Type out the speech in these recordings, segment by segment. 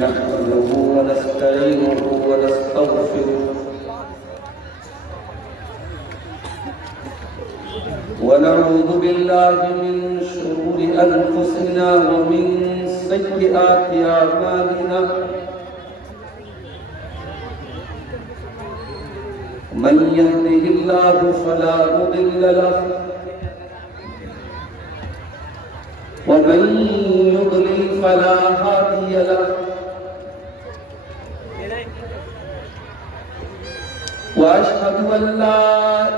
نحمده ونستعينه ونستغفره ونعوذ بالله من شرور أنفسنا ومن سيئات أعمالنا من يهده الله فلا مضل له ومن يضلل فلا هادي له وأشهد أن لا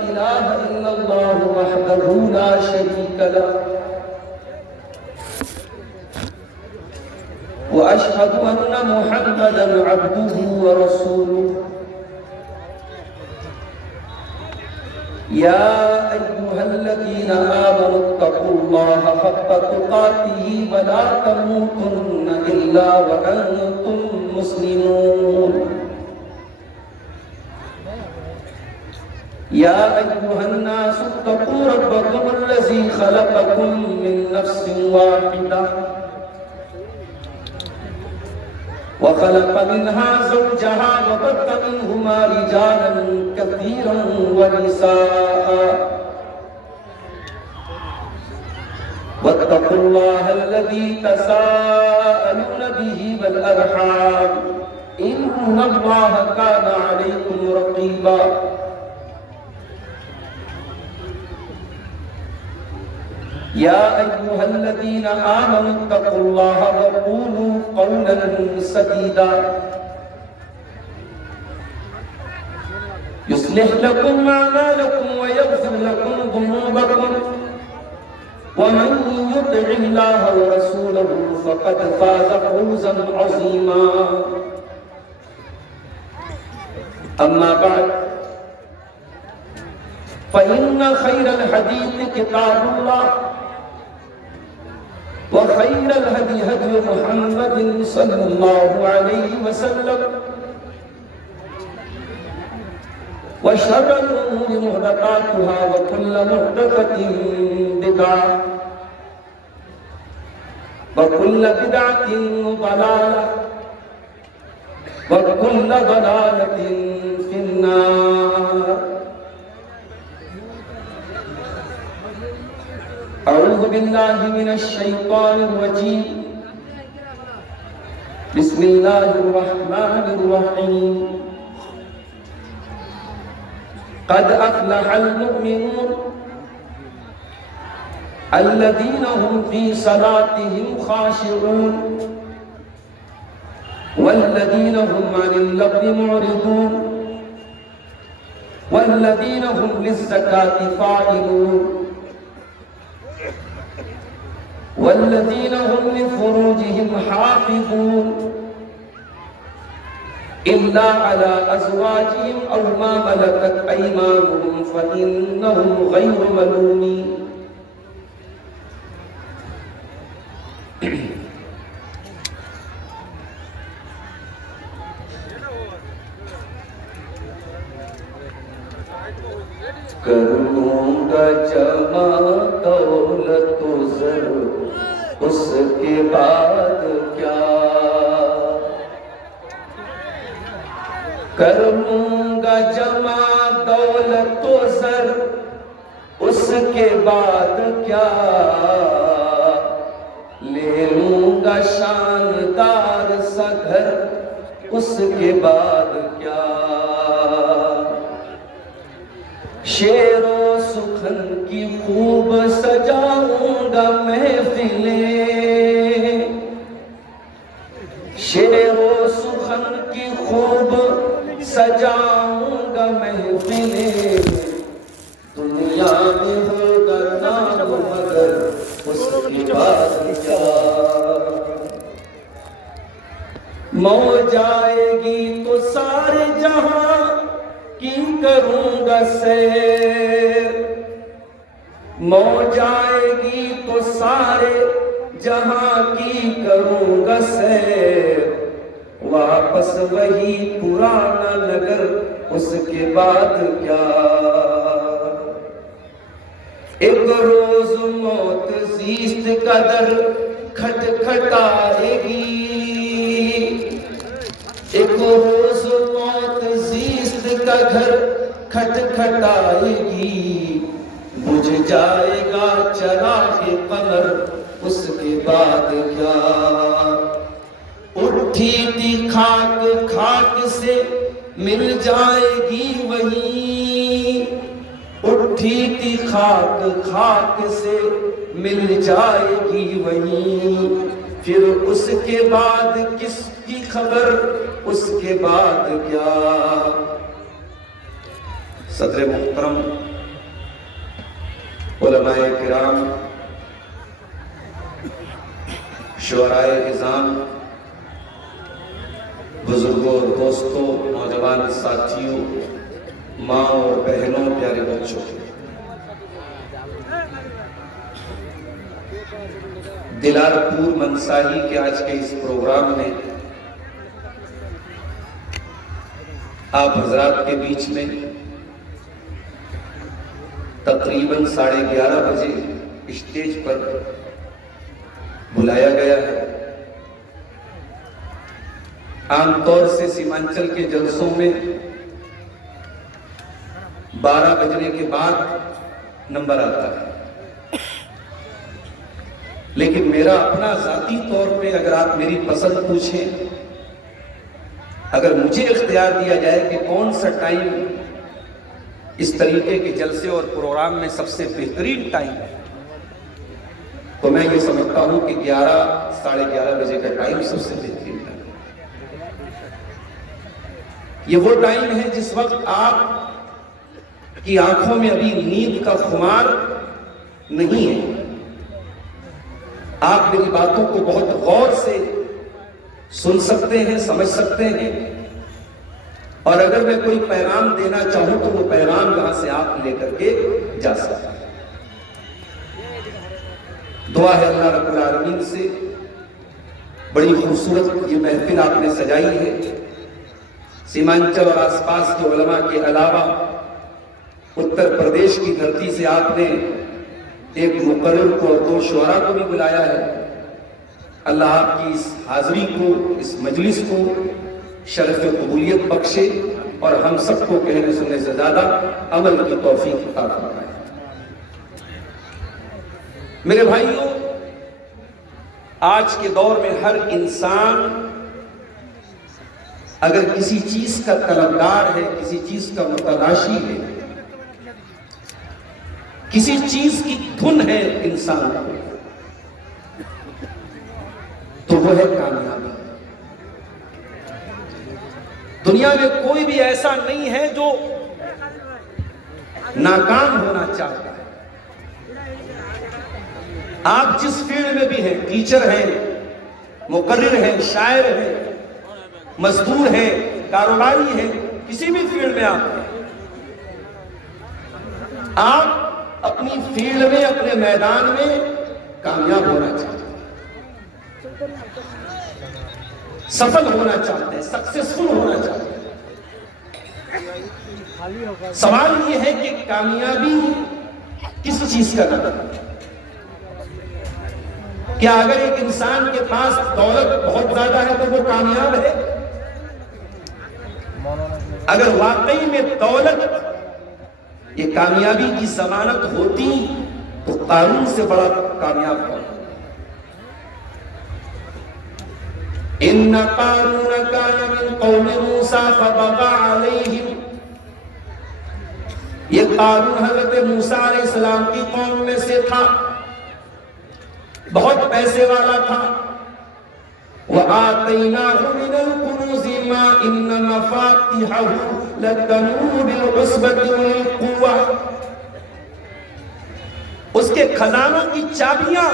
إله إلا الله وحده لا شريك له وأشهد أن محمدا عبده ورسوله يا أيها الذين آمنوا اتقوا الله حق تقاته ولا تموتن إلا وأنتم مسلمون يا أيها الناس اتقوا ربكم الذي خلقكم من نفس واحدة وخلق منها زوجها وبث منهما رجالا كثيرا ونساء واتقوا الله الذي تساءلون به والأرحام إن الله كان عليكم رقيبا يا أيها الذين آمنوا اتقوا الله وقولوا قولا سديدا يصلح لكم أعمالكم ويغفر لكم ذنوبكم ومن يطع الله ورسوله فقد فاز فوزا عظيما أما بعد فإن خير الحديث كتاب الله وخير الهدي هدي محمد صلى الله عليه وسلم وشر الأمور محدثاتها وكل محدثة بدعة وكل بدعة ضلالة وكل ضلالة في النار. أعوذ بالله من الشيطان الرجيم. بسم الله الرحمن الرحيم. قد أفلح المؤمنون الذين هم في صلاتهم خاشعون والذين هم عن اللغو معرضون والذين هم للزكاة فاعلون والذين هم لفروجهم حافظون إلا على أزواجهم أو ما ملكت أيمانهم فإنهم غير ملومين. کر لوں گا جمع دولت و زر اس کے بعد کیا کر لوں گا جمع دولت و زر اس کے بعد کیا لے لوں گا شاندار سا گھر اس کے بعد کیا شعر و سخن کی خوب سجاؤں گا محفلیں شعر و سخن کی خوب سجاؤں گا محفلیں دنیا میں ہوگا نام مگر اس کے بعد کیا موج آئے گی تو سارے جہاں کی کروں گا سیر موج آئے گی تو سارے جہاں کی کروں گا سیر واپس وہی پرانا نگر اس کے بعد کیا ایک روز موت زیست کا در کھٹکھٹائے گی، ایک روز موت زیست کا گھر کھٹکھٹائے گی، بجھ جائے گا چراغ قمر اس کے بعد کیا، اٹھی تھی خاک خاک سے مل جائے گی وہیں، اٹھی تھی خاک خاک سے مل جائے گی وہیں، پھر اس کے بعد کس کی خبر، اس کے بعد کیا۔ صدر محترم، علماء کرام، شعرائے عظام، بزرگوں اور دوستوں، نوجوان ساتھیوں، ماں اور بہنوں، پیارے بچوں، دلار پور منصاہی کے آج کے اس پروگرام میں آپ حضرات کے بیچ میں تقریباً 11:30 بجے اسٹیج پر بلایا گیا ہے۔ عام طور سے سیمانچل کے جلسوں میں 12 بجنے کے بعد نمبر آتا ہے، لیکن میرا اپنا ذاتی طور پہ اگر آپ میری پسند پوچھیں، اگر مجھے اختیار دیا جائے کہ کون سا ٹائم اس طریقے کے جلسے اور پروگرام میں سب سے بہترین ٹائم ہے، تو میں یہ سمجھتا ہوں کہ 11-11:30 بجے کا ٹائم سب سے بہترین ٹائم ہے۔ یہ وہ ٹائم ہے جس وقت آپ کی آنکھوں میں ابھی نیند کا خمار نہیں ہے، آپ میری باتوں کو بہت غور سے سن سکتے ہیں، سمجھ سکتے ہیں، اور اگر میں کوئی پیغام دینا چاہوں تو وہ پیغام یہاں سے آپ لے کر کے جا سکتے ہیں۔ دعا ہے اللہ رب العالمین سے، بڑی خوبصورت یہ محفل آپ نے سجائی ہے۔ سیمانچل اور آس پاس کے علماء کے علاوہ اتر پردیش کی دھرتی سے آپ نے ایک مقرر کو اور 2 شعراء کو بھی بلایا ہے۔ اللہ آپ کی اس حاضری کو، اس مجلس کو شرف قبولیت بخشے اور ہم سب کو کہنے سننے سے زیادہ عمل کی توفیق عطا فرمائے۔ میرے بھائیوں، آج کے دور میں ہر انسان اگر کسی چیز کا طلبگار ہے، کسی چیز کا متلاشی ہے، کسی چیز کی دھن ہے انسان کو، تو وہ ہے کامیابی۔ دنیا میں کوئی بھی ایسا نہیں ہے جو ناکام ہونا چاہتا ہے۔ آپ جس فیلڈ میں بھی ہیں، ٹیچر ہیں، مقرر ہیں، شاعر ہیں، مزدور ہیں، کاروباری ہیں، کسی بھی فیلڈ میں آپ اپنی فیلڈ میں، اپنے میدان میں کامیاب ہونا چاہتے ہیں، سفل ہونا چاہتے ہیں، سکسیسفل ہونا چاہتے ہیں۔ سوال یہ ہے کہ کامیابی کس چیز کا نام ہے؟ کیا اگر ایک انسان کے پاس دولت بہت زیادہ ہے تو وہ کامیاب ہے؟ اگر واقعی میں دولت یہ کامیابی کی ضمانت ہوتی تو قارون سے بڑا کامیاب ہوتا۔ ان قارون کان من قوم موسیٰ فبغى علیہم، یہ قارون حضرت موسیٰ علیہ السلام کی قوم میں سے تھا، بہت پیسے والا تھا۔ وَآتَيْنَاهُ مِنَ الْكُنُوزِ مَا إِنَّ مَفَاتِحَهُ لَتَنُوءُ بِالْعُصْبَةِ أُولِي الْقُوَّةِ، اس کے خزانوں کی چابیاں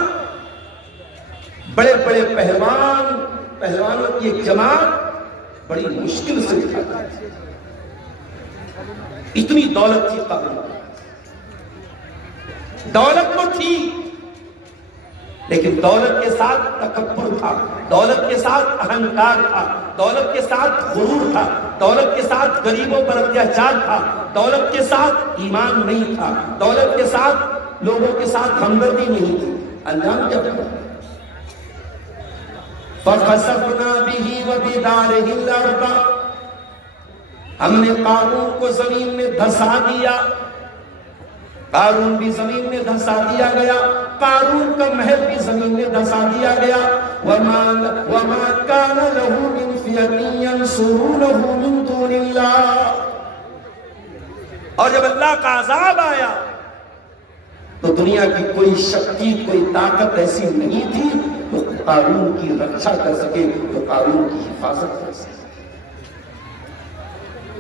بڑے بڑے پہلوانوں کی ایک جماعت بڑی مشکل سے اٹھاتی، اتنی دولت تھی قارون، دولت تو تھی لیکن دولت کے ساتھ تکبر تھا، دولت کے ساتھ اہنکار تھا، دولت کے ساتھ غرور تھا، دولت کے ساتھ غریبوں پر اتیاچار تھا، دولت کے ساتھ ایمان نہیں تھا، دولت کے ساتھ لوگوں کے ساتھ ہمدردی نہیں تھی۔ انجام کیا تھا؟ فَخَسَفْنَا بِهِ وَبِدَارِهِ الْأَرْضَ، ہم نے قارون کو زمین میں دھسا دیا، قارون بھی زمین میں دھسا دیا گیا، قارون کا محل بھی زمین میں دھسا دیا گیا۔ وَمَا كَانَ لَهُ مِنْ فِئَةٍ يَنْصُرُونَهُ مِنْ دُونِ اللَّهِ، اور جب اللہ کا عذاب آیا تو دنیا کی کوئی شکتی، کوئی طاقت ایسی نہیں تھی تو قارون کی رکشا کر سکے، تو قارون کی حفاظت کر سکے۔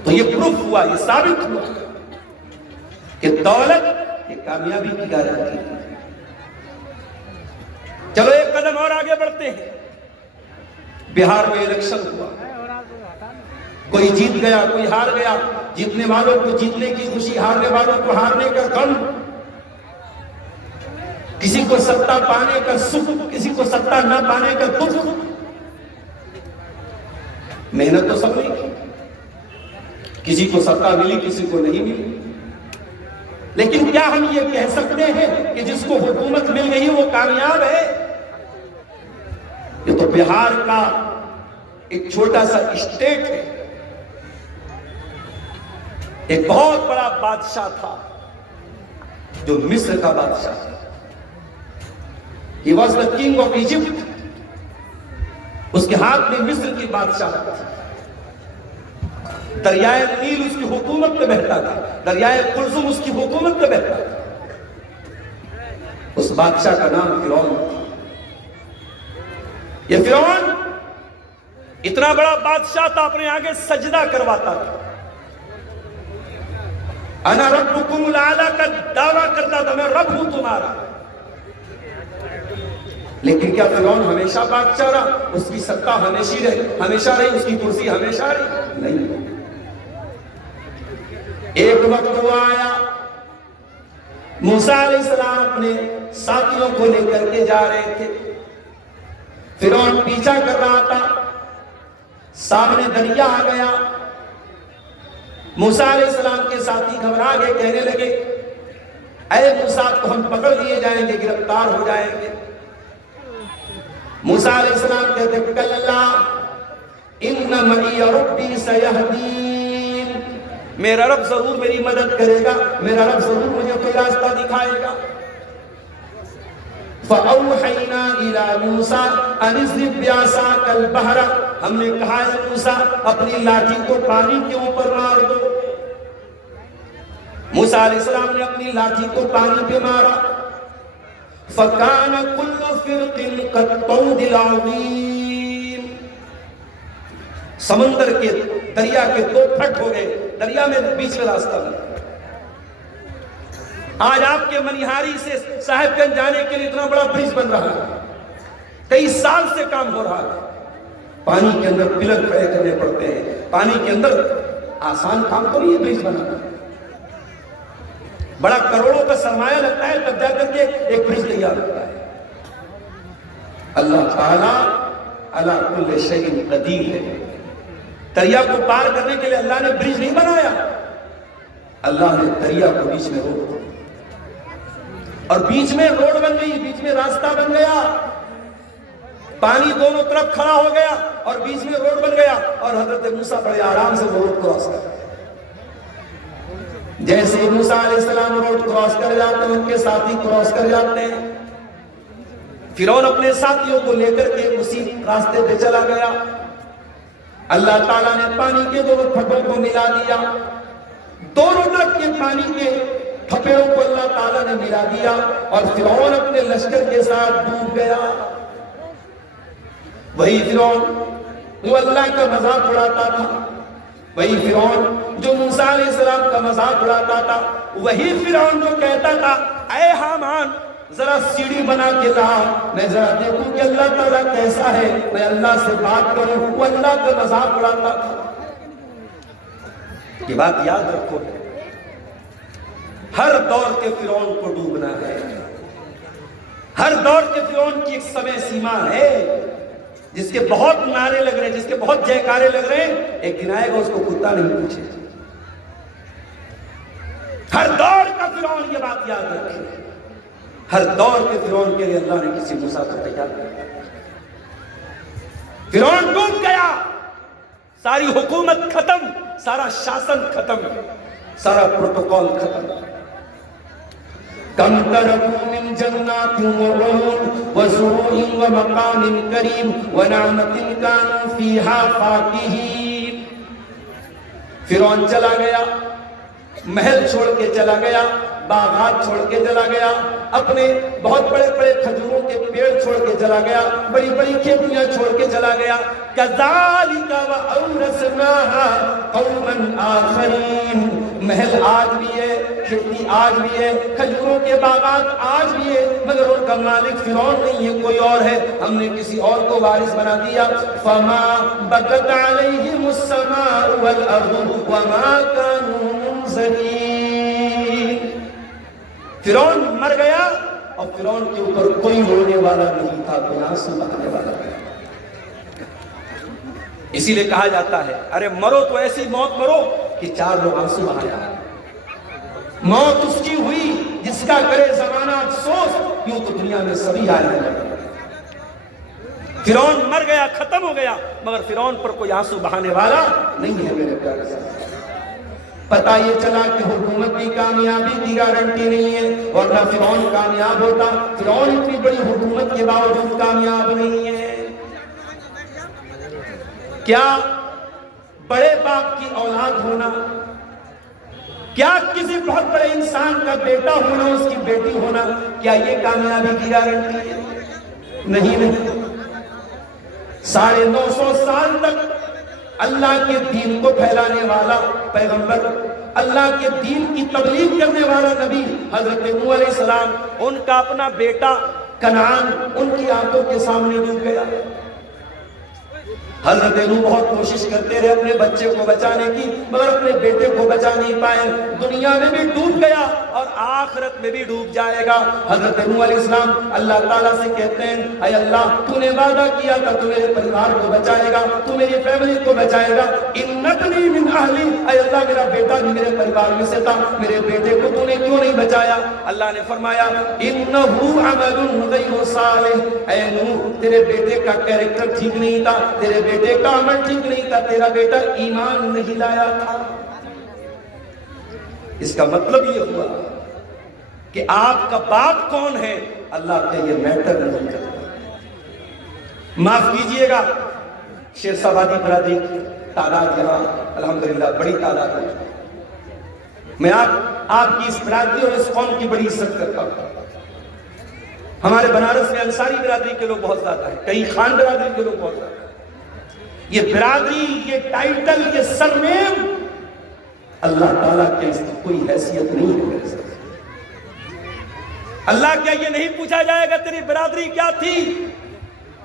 تو یہ پروف ہوا، یہ ثابت ہوا کہ دولت یہ کامیابی کی گارنٹی ہے۔ چلو ایک قدم اور آگے بڑھتے ہیں۔ بہار میں الیکشن ہوا، کوئی جیت گیا، کوئی ہار گیا، جیتنے والوں کو جیتنے کی خوشی، ہارنے والوں کو ہارنے کا غم، کسی کو ستا پانے کا سکھ، کسی کو ستا نہ پانے کا دکھ۔ محنت تو سب نے کی، کسی کو ستا ملی، کسی کو نہیں ملی، لیکن کیا ہم یہ کہہ سکتے ہیں کہ جس کو حکومت مل گئی وہ کامیاب ہے؟ یہ تو بہار کا ایک چھوٹا سا اسٹیٹ ہے، ایک بہت بڑا بادشاہ تھا جو مصر کا بادشاہ تھا۔ He was the king of Egypt، اس کے ہاتھ میں مصر کی بادشاہ تھا۔ دریائے نیل اس کی حکومت میں بہتا تھا، دریائے قلزم اس کی حکومت میں بہتا تھا۔ اس بادشاہ کا نام فرعون تھا۔ یہ فرعون اتنا بڑا بادشاہ تھا، اپنے آگے سجدہ کرواتا تھا، انا ربکم الاعلی کا دعویٰ کرتا تھا، میں رب ہوں تمہارا۔ لیکن کیا فرعون ہمیشہ بادشاہ رہا؟ اس کی سطح ہمیشہ رہی، اس کی کرسی ہمیشہ رہی؟ نہیں۔ ایک وقت وہ آیا، موسیٰ علیہ السلام اپنے ساتھیوں کو لے کر کے جا رہے تھے، فرعون پیچھا کر رہا تھا، سامنے دریا آ گیا، موسیٰ علیہ السلام کے ساتھی گھبرا گئے، کہنے لگے اے موسیٰ تو ہم پکڑ لیے جائیں گے، گرفتار ہو جائیں گے۔ موسیٰ علیہ السلام کہتے کلا ان معی ربی سیہدین، میرا رب ضرور میری مدد کرے گا، میرا رب ضرور مجھے کوئی راستہ دکھائے گا۔ فَأَوْحَيْنَا إِلَى مُوسَىٰ أَنِ اضْرِب بِّعَصَاكَ الْبَحْرَ، ہم نے کہا ہے موسیٰ اپنی لاٹھی کو پانی کے اوپر مار دو۔ موسیٰ علیہ السلام نے اپنی لاٹھی کو پانی پہ مارا، فَكَانَ كُلُّ فِرْقٍ كَالطَّوْدِ الْعَظِيمِ، سمندر کے دریا کے دو پھٹ ہو گئے، دریا میں بیچ میں راستہ بنا۔ آج آپ کے منیہاری سے صاحب گنج جانے کے لیے اتنا بڑا برج بن رہا ہے، کئی سال سے کام ہو رہا ہے، پانی کے اندر پلر کھڑے کرنے پڑتے ہیں، پانی کے اندر آسان کام تو نہیں ہے برج بنانا، بڑا کروڑوں کا سرمایہ لگتا ہے تب جا کر کے ایک برج تیار ہوتا ہے۔ اللہ تعالیٰ علی کل شیء قدیر ہے۔ دریا کو پار کرنے کے لیے اللہ نے برج نہیں بنایا، اللہ نے دریا کو بیچ میں روک دیا، اور بیچ میں روڈ بن گئی، بیچ میں راستہ بن گیا، پانی دونوں طرف کھڑا ہو گیا اور بیچ میں روڈ بن گیا، اور حضرت موسیٰ بڑے آرام سے وہ روڈ کراس کر گئے۔ جیسے موسیٰ علیہ السلام روڈ کراس کر جاتے ہیں، ان کے ساتھی کراس کر جاتے ہیں، فرعون اپنے ساتھیوں کو لے کر کے اسی راستے پہ چلا گیا۔ اللہ تعالیٰ نے پانی کے دونوں پھٹوں کو ملا دیا، دونوں طرف کے پانی کے پھپڑوں کو اللہ تعالیٰ نے ملا دیا، اور فرعون اپنے لشکر کے ساتھ ڈوب گیا۔ وہی فرعون جو اللہ کا مذاق اڑاتا تھا، وہی فرعون جو موسیٰ علیہ السلام کا مذاق اڑاتا تھا، وہی فرعون جو کہتا تھا اے حامان ذرا سیڑھی بنا کے لا، میں ذرا دیکھوں کہ اللہ تعالیٰ کیسا ہے، میں اللہ سے بات کروں، وہ اللہ کا مذاق اڑاتا تھا۔ یہ بات یاد رکھو، ہر دور کے فرعون کو ڈوبنا ہے، ہر دور کے فرعون کی ایک سمے سیما ہے، جس کے بہت نعرے لگ رہے ہیں، جس کے بہت جیکارے لگ رہے ہیں، ایک دن آئے گا اس کو کتا نہیں پوچھے۔ ہر دور کا فرعون یہ بات یاد رکھے، ہر دور کے فرعون کے لیے اللہ نے کسی موسیٰ کو تیار کیا۔ فرعون ڈوب گیا، ساری حکومت ختم، سارا شاسن ختم، سارا پروٹوکول ختم۔ کم ترکوا من جنات وعیون وزروع ومقام کریم ونعمت کانوا فیہا فاکہین۔ فرعون چلا گیا، محل چھوڑ کے چلا گیا، باغات چھوڑ کے چلا گیا، اپنے بہت بڑے بڑے کھجوروں کے پیڑ چھوڑ کے چلا گیا، بڑی بڑی کھیتیاں چھوڑ کے چلا گیا۔ کذالک وأورثناها قوما آخرین۔ محل آج بھی ہے، کھیتی آج بھی ہے، کھجوروں کے باغات آج بھی ہے، مگر ان کا مالک فرعون نہیں ہے، کوئی اور ہے، ہم نے کسی اور کو وارث بنا دیا۔ فما بغت علیہم السماء والارض وما كانوا منظرین۔ فرعون مر گیا اور فرعون کے اوپر کوئی رونے والا نہیں تھا، کوئی آنسو بہانے والا نہیں۔ اسی لیے کہا جاتا ہے ارے مرو تو ایسی موت مرو کہ چار لوگ آنسو بہایا۔ موت اس کی ہوئی جس کا کرے زمانہ افسوس، یوں تو دنیا میں سبھی آئے ہیں۔ فرعون مر گیا، ختم ہو گیا، مگر فرعون پر کوئی آنسو بہانے والا نہیں ہے میرے پیارے ساتھی۔ پتہ یہ چلا کہ حکومت کی کامیابی کی گارنٹی نہیں ہے، ورنہ فرعون کامیاب ہوتا۔ فرعون اتنی بڑی حکومت کے باوجود کامیاب نہیں ہے۔ کیا بڑے باپ کی اولاد ہونا، کیا کسی بہت بڑے انسان کا بیٹا ہونا، اس کی بیٹی ہونا، کیا یہ کامیابی کی گارنٹی ہے؟ نہیں۔ 950 سال تک اللہ کے دین کو پھیلانے والا پیغمبر، اللہ کے دین کی تبلیغ کرنے والا نبی حضرت نوح علیہ السلام، ان کا اپنا بیٹا کنعان ان کی آنکھوں کے سامنے ڈوب گیا۔ حضرت نوح بہت کوشش کرتے رہے اپنے بچے کو بچانے کی، مگر اپنے بیٹے کو بچا نہیں پائے۔ دنیا میں بھی ڈوب گیا اور آخرت میں بھی ڈوب جائے گا۔ حضرت نوح علیہ السلام اللہ تعالیٰ سے کہتے ہیں اے اللہ، تو نے وعدہ کیا تھا تو میرے پریوار کو بچائے گا، تو میری فیملی کو بچائے گا۔ ان ابنی من اہلی، اے اللہ میرا بیٹا بھی میرے پریوار میں سے تھا، میرے بیٹے کو تو نے کیوں نہیں بچایا؟ اللہ نے فرمایا انہ عمل غیر صالح، اے نوح تیرے بیٹے کا کیریکٹر ٹھیک نہیں تھا، تیرے بیٹے کا عمل ٹھیک نہیں تھا، تیرا بیٹا ایمان نہیں لایا تھا۔ اس کا مطلب یہ ہوا کہ آپ کا باپ کون ہے اللہ کا یہ میٹر نہیں کرتا۔ معاف کیجئے گا، شیر سوادی برادری کی تعداد یہاں الحمدللہ بڑی تعداد ہے، میں آپ کی اس برادری اور اس قوم کی بڑی عزت کرتا ہوں۔ ہمارے بنارس میں انصاری برادری کے لوگ بہت زیادہ ہیں، کئی خان برادری کے لوگ بہت زیادہ ہیں۔ یہ برادری، یہ ٹائٹل، یہ سرنیم اللہ تعالیٰ کے اس کی کوئی حیثیت نہیں ہے میرے ساتھ۔ اللہ کیا یہ نہیں پوچھا جائے گا تیری برادری کیا تھی؟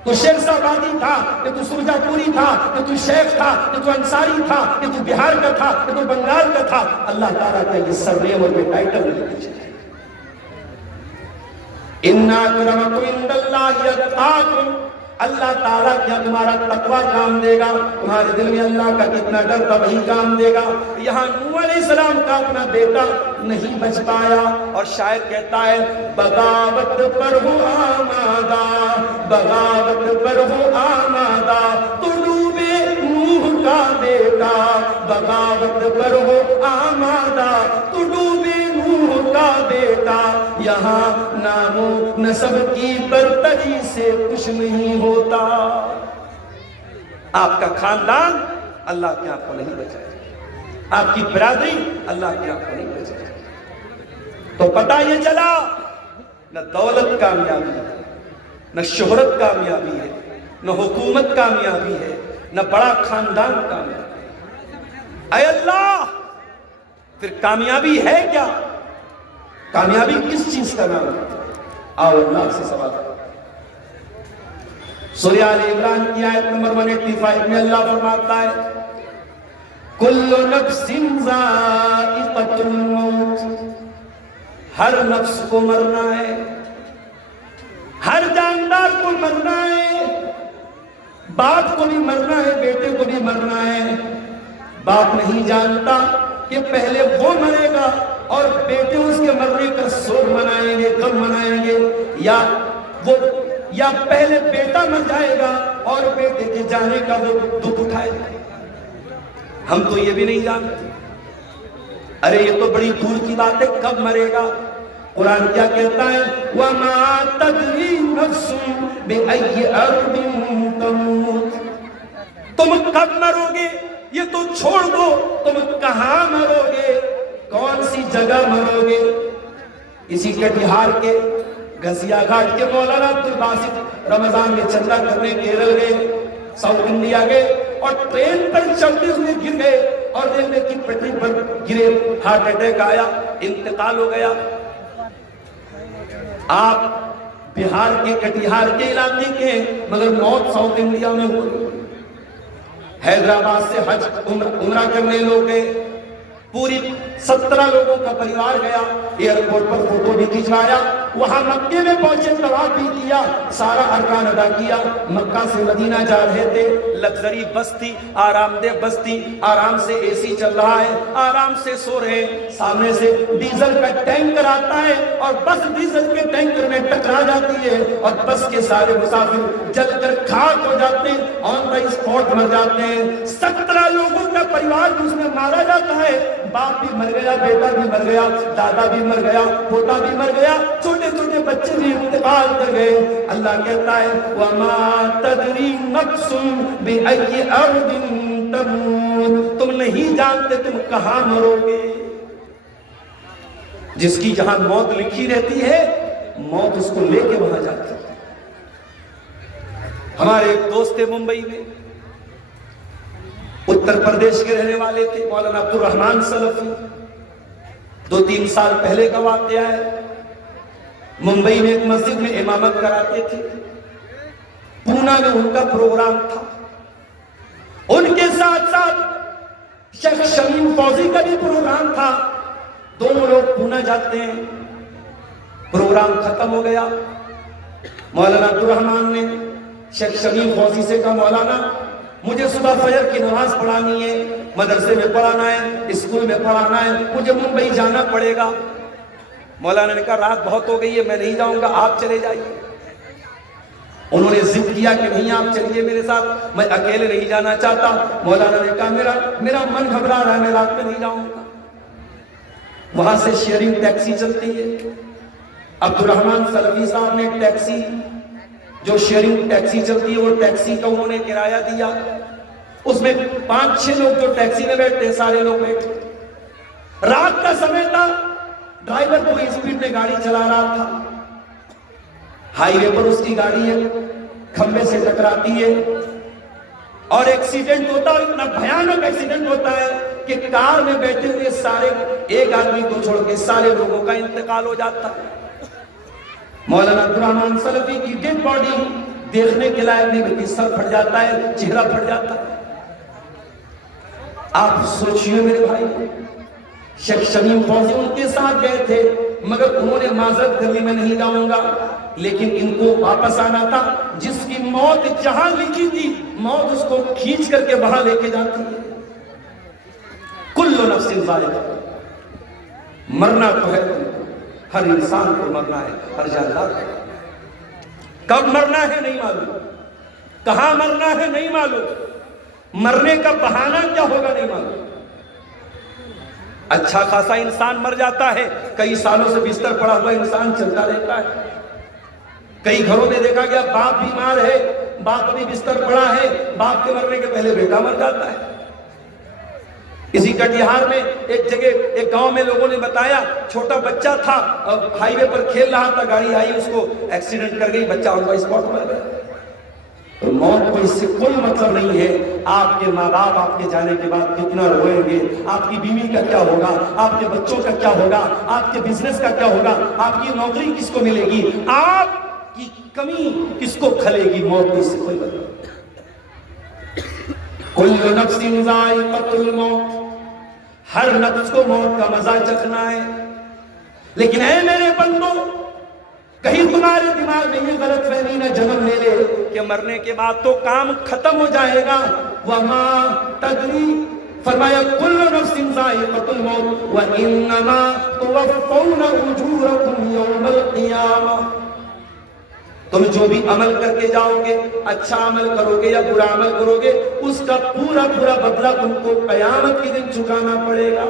تو شیر آبادی تھا کہ تو سرجا پوری تھا کہ تو شیخ تھا کہ تو انصاری تھا کہ تو بہار کا تھا کہ تو بنگال کا تھا؟ اللہ تعالیٰ کا یہ سرنیم اور یہ ٹائٹل نہیں پوچھا جائے۔ اِنَّا اَكْرَمَكُمْ عِندَ اللَّهِ أَتْقَاكُمْ، اللہ تعالیٰ کیا تمہارا تقوی کام دے گا، تمہارے دل میں اللہ کا کتنا ڈر تھا وہی کام دے گا۔ یہاں نوح علیہ السلام کا اپنا بیٹا نہیں بچ پایا، اور شاعر کہتا ہے بغاوت پر ہو آمادہ، بغاوت پر ہو آمادہ تو ڈوبے نوح کا بیٹا، بغاوت پر ہو آمادہ تو ڈوبے نوح کا بیٹا، یہاں نام و نسب کی برتری سے کچھ نہیں ہوتا۔ آپ کا خاندان اللہ کے آپ کو نہیں بچائے، آپ کی برادری اللہ کے آپ کو نہیں بچائے۔ تو پتہ یہ چلا نہ دولت کامیابی ہے، نہ شہرت کامیابی ہے، نہ حکومت کامیابی ہے، نہ بڑا خاندان کامیابی ہے۔ اے اللہ، پھر کامیابی ہے کیا؟ کامیابی کس چیز کا نام ہے؟ آؤ اللہ سے سوال کریں۔ سورہ آل عمران کی آیت نمبر 185 میں اللہ فرماتا ہے کل نفس ذائقۃ الموت، ہر نفس کو مرنا ہے، ہر جاندار کو مرنا ہے، باپ کو بھی مرنا ہے، بیٹے کو بھی مرنا ہے۔ باپ نہیں جانتا کہ پہلے وہ مرے گا اور بیٹے اس کے مرنے کا سوگ منائیں گے، غم منائیں گے، یا وہ یا پہلے بیٹا مر جائے گا اور بیٹے کے جانے کا وہ دکھ اٹھائے گا؟ ہم تو یہ بھی نہیں جانتے. ارے یہ تو بڑی دور کی بات ہے، کب مرے گا؟ قرآن کیا کہتا ہے؟ وَمَا تَدْرِي نَفْسٌ بِأَيِّ أَرْضٍ تَمُوتُ. تم کب مرو گے یہ تو چھوڑ دو، تم کہاں مرو گے، کون سی جگہ مرو گے؟ اسی کٹیہار کے گھسیا گھاٹ کے مولانا عبدالباسط رمضان میں چندہ کرنے کیرل گئے، ساؤتھ انڈیا گئے، اور ٹرین پر چلتے ہوئے گر گئے اور ریلوے کی پٹری پر گرے، ہارٹ اٹیک آیا، انتقال ہو گیا. آپ بہار کے کٹیہار کے علاقے کے ہیں مگر موت ساؤتھ انڈیا میں ہوئی. حیدرآباد سے حج عمرہ کرنے لوگ گئے، پوری 17 لوگوں کا پریوار گیا، ایئرپورٹ پر فوٹو بھی کھنچوایا، وہاں مکے میں پہنچے طواف بھی کیا، سارا ارکان ادا کیا. مکہ سے مدینہ جا رہے تھے، لگژری بس تھی، آرام دہ بس تھی، آرام سے اے سی چل رہا ہے، آرام سے سو رہے ہیں. سامنے سے ڈیزل کا ٹینکر آتا ہے اور بس ڈیزل کے ٹینکر میں ٹکرا جاتی ہے اور بس کے سارے مسافر جل کر خاک ہو جاتے ہیں، آن دا اسپاٹ مر جاتے ہیں. 17 لوگوں کا پریوار بھی اس میں مارا جاتا ہے. باپ بھی مر گیا، بیٹا بھی مر گیا، دادا بھی مر گیا، پوتا بھی مر گیا، چھوٹے چھوٹے بچے بھی انتقال کر گئے. اللہ کہتا ہے وَمَا تَدْرِي نَفْسٌ بِأَيِّ أَرْضٍ تَمُوتُ. تم نہیں جانتے تم کہاں مرو گے. جس کی جہاں موت لکھی رہتی ہے موت اس کو لے کے وہاں جاتی ہے. ہمارے ایک دوست تھے ممبئی میں، اتر پردیش کے رہنے والے تھے، مولانا عبدالرحمان سلفی. 2-3 سال پہلے کا واقعہ ہے. ممبئی میں ایک مسجد میں امامت کراتے تھے. پونا میں ان کا پروگرام تھا. ان کے ساتھ ساتھ شیخ شمیم فوزی کا بھی پروگرام تھا. دونوں لوگ پونا جاتے ہیں. پروگرام ختم ہو گیا. مولانا عبدالرحمان نے شیخ شمیم فوزی سے کہا مولانا مجھے صبح فجر کی نماز پڑھانی ہے، مدرسے میں پڑھانا ہے، اسکول میں پڑھانا ہے، مجھے ممبئی جانا پڑے گا. مولانا نے کہا رات بہت ہو گئی ہے، میں نہیں جاؤں گا، آپ چلے جائیے. انہوں نے ضد کیا کہ نہیں آپ چلیے میرے ساتھ، میں اکیلے نہیں جانا چاہتا. مولانا نے کہا میرا من گھبرا رہا ہے، میں رات میں نہیں جاؤں گا. وہاں سے شیئرنگ ٹیکسی چلتی ہے. عبدالرحمان سلفی صاحب نے ٹیکسی، جو شیئرنگ ٹیکسی چلتی ہے وہ ٹیکسی کا انہوں نے کرایہ دیا. اس میں 5-6 لوگ جو ٹیکسی میں بیٹھتے سارے لوگ بیٹھے. رات کا سمے تھا، ڈرائیور پوری اسپیڈ میں گاڑی چلا رہا تھا. ہائی وے پر اس کی گاڑی ہے، کھمبے سے ٹکراتی ہے اور ایکسیڈنٹ ہوتا ہے. اتنا بھیانک ایکسیڈنٹ ہوتا ہے کہ کار میں بیٹھے ہوئے سارے، ایک آدمی کو چھوڑ کے سارے لوگوں کا انتقال ہو جاتا ہے. مولانا عبدالرحمان سلفی کی ڈیڈ باڈی دیکھنے کے لائق نہیں بلکہ سر پھٹ جاتا ہے، چہرہ پھٹ جاتا ہے. آپ سوچئے میرے بھائی، شیخ شمیم فوزی ان کے ساتھ گئے تھے مگر انہوں نے معذرت کر لی میں نہیں جاؤں گا. لیکن ان کو واپس آنا تھا. جس کی موت جہاں لکھی تھی موت اس کو کھینچ کر کے وہاں لے کے جاتی ہے. کل نفس ذائقہ، مرنا تو ہے، ہر انسان کو مرنا ہے، ہر جانور. کب مرنا ہے نہیں معلوم، کہاں مرنا ہے نہیں معلوم، مرنے کا بہانہ کیا ہوگا نہیں معلوم. اچھا خاصا انسان مر جاتا ہے، کئی سالوں سے بستر پڑا ہوا انسان چلتا رہتا ہے. کئی گھروں میں دیکھا گیا باپ بیمار ہے، باپ ابھی بستر پڑا ہے، باپ کے مرنے کے پہلے بیٹا مر جاتا ہے. اسی کٹیہار میں ایک جگہ ایک گاؤں میں لوگوں نے بتایا چھوٹا بچہ تھا، ہائی وے پر کھیل رہا تھا، گاڑی آئی اس کو ایکسیڈنٹ کر گئی، بچہ ان کا اسپاٹ مر گیا. تو موت کو اس سے کوئی مطلب نہیں ہے. آپ کے ماں باپ آپ کے جانے کے بعد کتنا روئیں گے، آپ کی بیوی کا کیا ہوگا، آپ کے بچوں کا کیا ہوگا، آپ کے بزنس کا کیا ہوگا، آپ کی نوکری کس کو ملے گی، آپ کی کمی کس کو کھلے گی. موت کو اس سے کوئی مطلب نہیں. کل نفس ذائقۃ الموت، ہر نفس کو موت کا مزہ چکھنا ہے. لیکن اے میرے بندو، کہیں تمہارے دماغ میں یہ غلط فہمی نہ جنم لے لے کہ مرنے کے بعد تو کام ختم ہو جائے گا. وما تدری، فرمایا کل نفس ذائقۃ الموت وانما توفون اجورکم یوم القیامہ. تم جو بھی عمل کر کے جاؤ گے، اچھا عمل کرو گے یا برا عمل کرو گے، اس کا پورا پورا بدلہ تم کو قیامت کے دن چکانا پڑے گا۔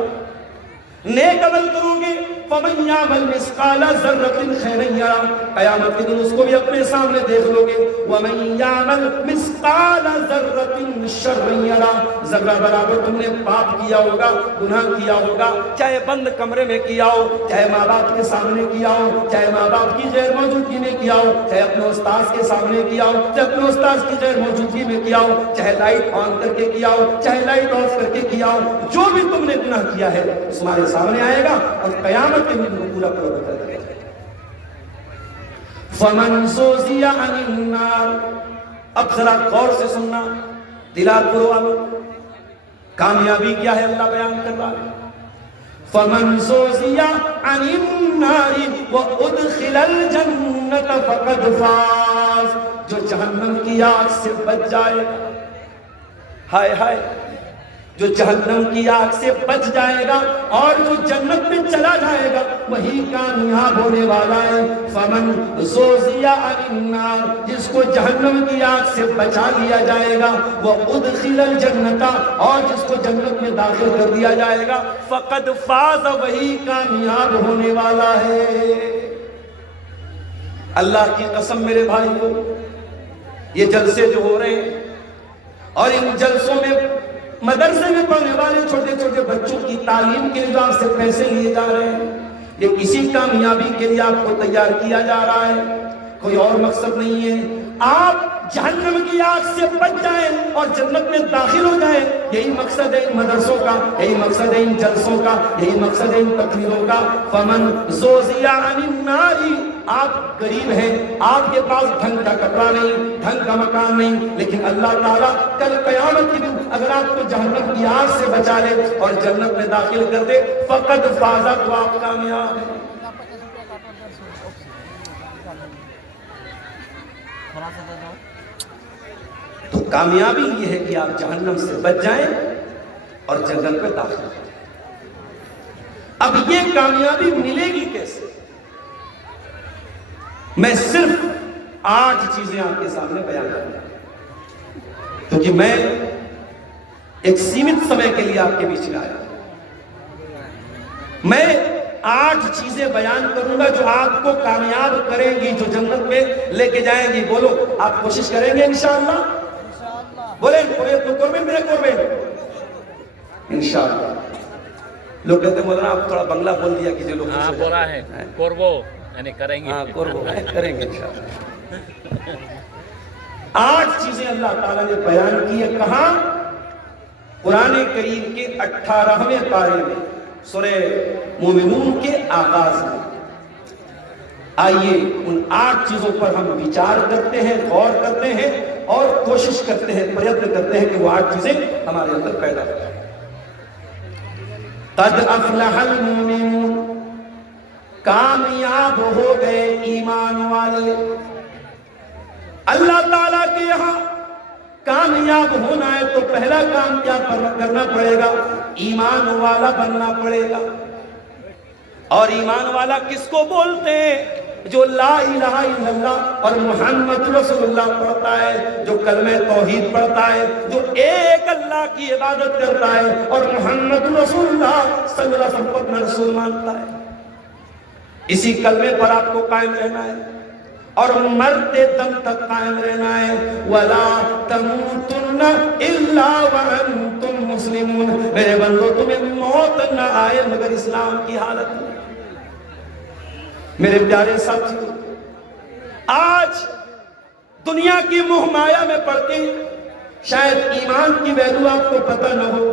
نیک عمل کرو گے فَمَن يَعْمَلْ مِثْقَالَ ذَرَّةٍ خَيْرًا يَرَهُ، قیامت کے دن اس کو بھی اپنے سامنے دیکھ لو گے۔ وَمَن يَعْمَلْ مِثْقَالَ ذَرَّةٍ شَرًّا يَرَهُ، ذرہ برابر تم نے پاپ کیا ہوگا، گناہ کیا ہوگا، چاہے بند کمرے میں کیا ہو، چاہے ماں باپ کے سامنے کیا ہو، چاہے ماں باپ کی غیر موجودگی میں کیا ہو، چاہے اپنے استاذ کے سامنے کیا ہو، چاہے اپنے استاذ کی غیر موجودگی میں کیا ہو، چاہے لائٹ آن کر کے کیا ہو، چاہے لائٹ آف کر کے کیا ہو، جو بھی تم نے گناہ کیا ہے تمہارے سامنے آئے گا اور قیامت کے دن پورا پورا بتا دے گا۔ فَمَنْ زُحْزِحَ عَنِ النَّارِ، اب ذرا غور سے سننا دلال پور والوں، کامیابی کیا ہے اللہ بیان کر رہا ہے۔ فَمَنْ زُحْزِحَ عَنِ النَّارِ وَأُدْخِلَ الْجَنَّةَ فَقَدْ فَازَ، جو جہنم کی آگ سے بچ جائے گا، ہائے ہائے، جو جہنم کی آگ سے بچ جائے گا اور جو جنت میں چلا جائے گا وہی کامیاب ہونے والا ہے۔ فمن زحزح عن النار، جس کو جہنم کی آگ سے بچا لیا جائے گا، وہ ادخل الجنت، اور جس کو جنت میں داخل کر دیا جائے گا، فقد فاز، وہی کامیاب ہونے والا ہے۔ اللہ کی قسم میرے بھائیوں، یہ جلسے جو ہو رہے ہیں اور ان جلسوں میں مدرسے میں پڑھنے والے چھوٹے چھوٹے بچوں کی تعلیم کے لیے آپ سے پیسے لیے جا رہے ہیں، یہ کسی کامیابی کے لیے آپ کو تیار کیا جا رہا ہے، کوئی اور مقصد نہیں ہے۔ آپ جہنم کی آگ سے بچ جائیں اور جنت میں داخل ہو جائیں، یہی مقصد ہے ان مدرسوں کا، یہی مقصد ہے ان جلسوں کا، یہی مقصد ہے ان تقریروں کا۔ فمن زحزح عن النار، آپ غریب ہیں، آپ کے پاس ڈھنگ کا کپڑا نہیں، ڈھنگ کا مکان نہیں، لیکن اللہ تعالیٰ کل قیامت کے دن اگر آپ کو جہنم کی آگ سے بچا لے اور جنت میں داخل کر دے، فقد فاز، تو آپ کامیاب ہیں۔ تو کامیابی یہ ہے کہ آپ جہنم سے بچ جائیں اور جنت میں داخل ہو جائیں۔ اب یہ کامیابی ملے گی کیسے؟ میں صرف 8 چیزیں آپ کے سامنے بیان کروں گا، کیونکہ میں ایک سیمت سمے کے لیے آپ کے بیچ میں آیا۔ میں 8 چیزیں بیان کروں گا جو آپ کو کامیاب کریں گی، جو جنت میں لے کے جائیں گی۔ بولو، آپ کوشش کریں گے انشاءاللہ؟ بولیں، پریتن کربیں میرے کربیں انشاءاللہ۔ لوگ کہتے ہیں مولانا آپ تھوڑا بنگلہ بول دیا کیجئے، لوگ ہاں بولا ہے کربو، یعنی کریں گے، ہاں کربو کریں گے انشاءاللہ۔ 8 چیزیں اللہ تعالیٰ نے بیان کی ہے، کہاں؟ قرآن کریم کے 18ویں پارے میں، سورہ مومنون کے آغاز میں۔ آئیے ان 8 چیزوں پر ہم وچار کرتے ہیں، غور کرتے ہیں اور کوشش کرتے ہیں، پریتن کرتے ہیں کہ وہ 8 چیزیں ہمارے اندر پیدا ہو جائیں۔ قد افلح المؤمنون، کامیاب ہو گئے ایمان والے۔ اللہ تعالیٰ کے یہاں کامیاب ہونا ہے تو پہلا کام کیا کرنا پڑے گا؟ ایمان والا بننا پڑے گا۔ اور ایمان والا کس کو بولتے ہیں؟ جو لا الہ الا اللہ اور محمد رسول اللہ پڑھتا ہے، جو کلمہ توحید پڑھتا ہے، جو ایک اللہ کی عبادت کرتا ہے اور محمد رسول اللہ صلی اللہ علیہ وسلم کو اپنا رسول مانتا ہے۔ اسی کلمے پر آپ کو قائم رہنا ہے اور مرتے دم تک قائم رہنا ہے۔ وَلَا تَمُوتُنَّ إِلَّا وَأَنْتُمْ مُسْلِمُونَ، میرے بندو تمہیں موت نہ آئے مگر اسلام کی حالت میں۔ میرے پیارے ساتھیو، آج دنیا کی موہ مایا میں پڑھ کے شاید ایمان کی ویلیو آپ کو پتہ نہ ہو،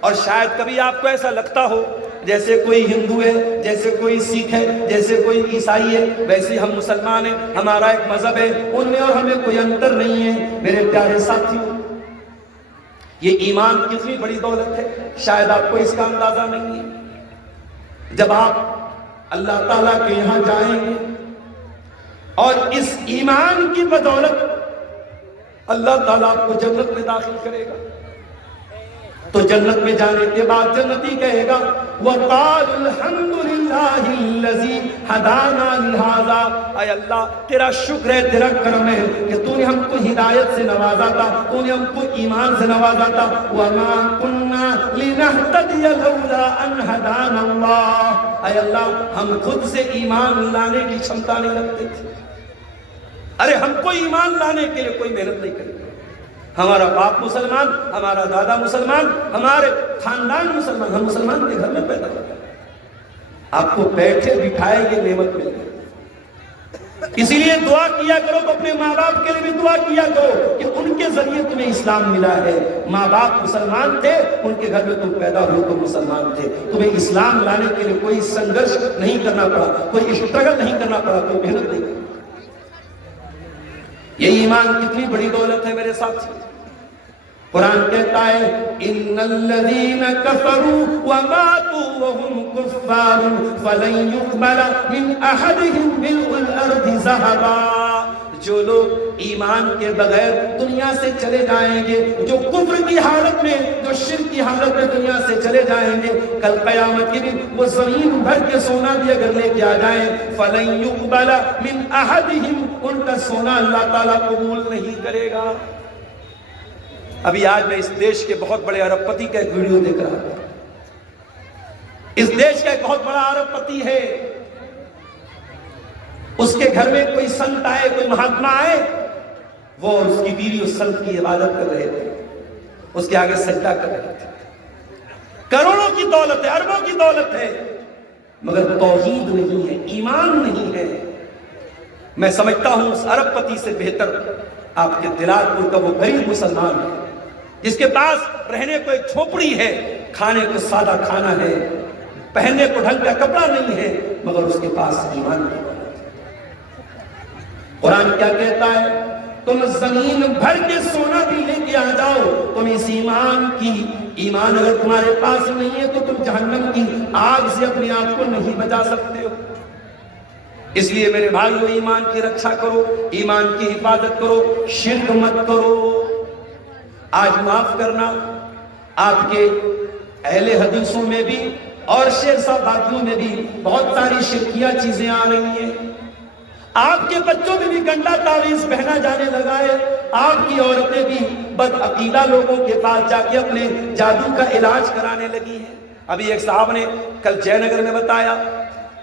اور شاید کبھی آپ کو ایسا لگتا ہو جیسے کوئی ہندو ہے، جیسے کوئی سکھ ہے، جیسے کوئی عیسائی ہے، ویسے ہم مسلمان ہیں، ہمارا ایک مذہب ہے، ان میں اور ہمیں کوئی انتر نہیں ہے۔ میرے پیارے ساتھیو، یہ ایمان کتنی بڑی دولت ہے، شاید آپ کو اس کا اندازہ نہیں ہے۔ جب آپ اللہ تعالیٰ کے یہاں جائیں گے اور اس ایمان کی بدولت اللہ تعالیٰ آپ کو جنت میں داخل کرے گا، تو جنت میں جانے کے بعد جنتی کہے گا وَقَالُوا الْحَمْدُ لِلَّهِ للہ الذی ہدانا لہذا، اے اللہ تیرا شکر ہے، تیرا کرم ہے کہ تو نے ہم کو ہدایت سے نوازا تھا، تو نے ہم کو ایمان سے نوازا تھا. وما كنا لنهتدي لولا ان هدانا اللہ، اے اللہ ہم خود سے ایمان لانے کی چھمتا نہیں رکھتے تھے. ارے ہم کو ایمان لانے کے لیے کوئی محنت نہیں کرے. ہمارا باپ مسلمان، ہمارا دادا مسلمان، ہمارے خاندان مسلمان، ہم مسلمان کے گھر میں پیدا ہوئے. آپ کو بیٹھے بٹھائے یہ نعمت مل گئی. اسی لیے دعا کیا کرو تو اپنے ماں باپ کے لیے بھی دعا کیا کرو کہ ان کے ذریعے تمہیں اسلام ملا ہے. ماں باپ مسلمان تھے، ان کے گھر میں تم پیدا ہوئے تو مسلمان تھے. تمہیں اسلام لانے کے لیے کوئی سنگرش نہیں کرنا پڑا، کوئی اسٹرگل نہیں کرنا پڑا، کوئی محنت نہیں کرنا. یہ ایمان کتنی بڑی دولت ہے میرے ساتھ. قرآن کہتا ہے ان الذین کفروا وماتوا وهم کفار فلن يقبل من احدهم ملء الارض ذهبا. جو لوگ ایمان کے بغیر دنیا سے چلے جائیں گے، جو کفر کی حالت میں، جو شرک کی حالت میں دنیا سے چلے جائیں گے، کل قیامت کے دن وہ زمین بھر کے سونا بھی اگر لے کے آ جائیں، فلن يقبل من احدهم، ان کا سونا اللہ تعالیٰ قبول نہیں کرے گا. ابھی آج میں اس دیش کے بہت بڑے ارب پتی کا ایک ویڈیو دیکھ رہا تھا. اس دیش کا ایک بہت بڑا ارب پتی ہے، اس کے گھر میں کوئی سنت آئے، کوئی مہاتما آئے، وہ اور اس کی بیوی اس سنت کی عبادت کر رہے تھے، اس کے آگے سجدہ کر رہے تھے. کروڑوں کی دولت ہے، اربوں کی دولت ہے، مگر توحید نہیں ہے، ایمان نہیں ہے. میں سمجھتا ہوں اس ارب پتی سے بہتر آپ کے دلال پور کا وہ غریب مسلمان ہے جس کے پاس رہنے کو ایک جھوپڑی ہے، کھانے کو سادہ کھانا ہے، پہننے کو ڈھنگ کا کپڑا نہیں ہے، مگر اس کے پاس ایمان ہے. قرآن کیا کہتا ہے؟ تم زمین بھر کے سونا بھی لے کے آ جاؤ، تم اس ایمان اگر تمہارے پاس نہیں ہے تو تم جہنم کی آگ سے اپنے آپ کو نہیں بچا سکتے ہو. اس لیے میرے بھائیو ایمان کی رکشا کرو، ایمان کی حفاظت کرو، شرک مت کرو. آج معاف کرنا، آپ کے اہل حدیثوں میں بھی اور شیر صاحب باتیوں میں بھی بہت ساری شرکیہ چیزیں آ رہی ہیں. آپ کے بچوں میں بھی گندا تعویذ پہنا جانے لگا ہے. آپ کی عورتیں بھی بد عقیدہ لوگوں کے پاس جا کے اپنے جادو کا علاج کرانے لگی ہیں. ابھی ایک صاحب نے کل جے نگر میں بتایا،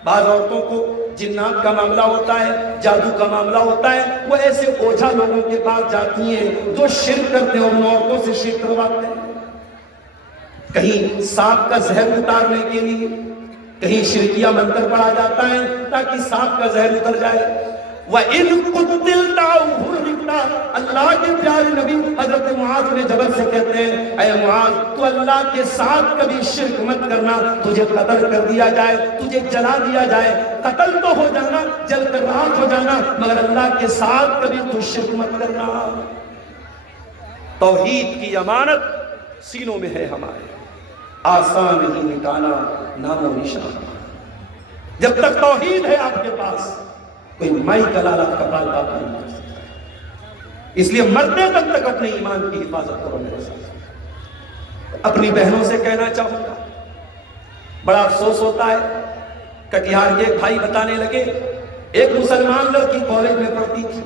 بعض عورتوں کو جنات کا معاملہ ہوتا ہے، جادو کا معاملہ ہوتا ہے، وہ ایسے اوجھا لوگوں کے پاس جاتی ہیں جو شرک کرتے ہیں، ان عورتوں سے شرک کرواتے ہیں. کہیں سانپ کا زہر اتارنے کے لیے کہیں شرکیہ منتر پڑھا جاتا ہے تاکہ سانپ کا زہر اتر جائے. وَإِن قُتِلْتَ أَوْ حُرِّقْتَ، اللہ کے پیارے نبی حضرت معاذ نے جبل سے کہتے ہیں اے معاذ تو اللہ کے ساتھ کبھی شرک مت کرنا، تجھے قتل کر دیا جائے، تجھے جلا دیا جائے، قتل تو ہو جانا، جل کر راکھ ہو جانا، مگر اللہ کے ساتھ کبھی تو شرک مت کرنا. توحید کی امانت سینوں میں ہے ہمارے، آسان نہیں مٹانا نام و نشان. جب تک توحید ہے آپ کے پاس کوئی مائی کا لالا کپڑا باپ نہیں کر سکتا. اس لیے مرتے دم تک اپنے ایمان کی حفاظت کرو. میرے ساتھ اپنی بہنوں سے کہنا چاہوں گا، بڑا افسوس ہوتا ہے. کٹیہار کے ایک بھائی بتانے لگے ایک مسلمان لڑکی کالج میں پڑھتی تھی،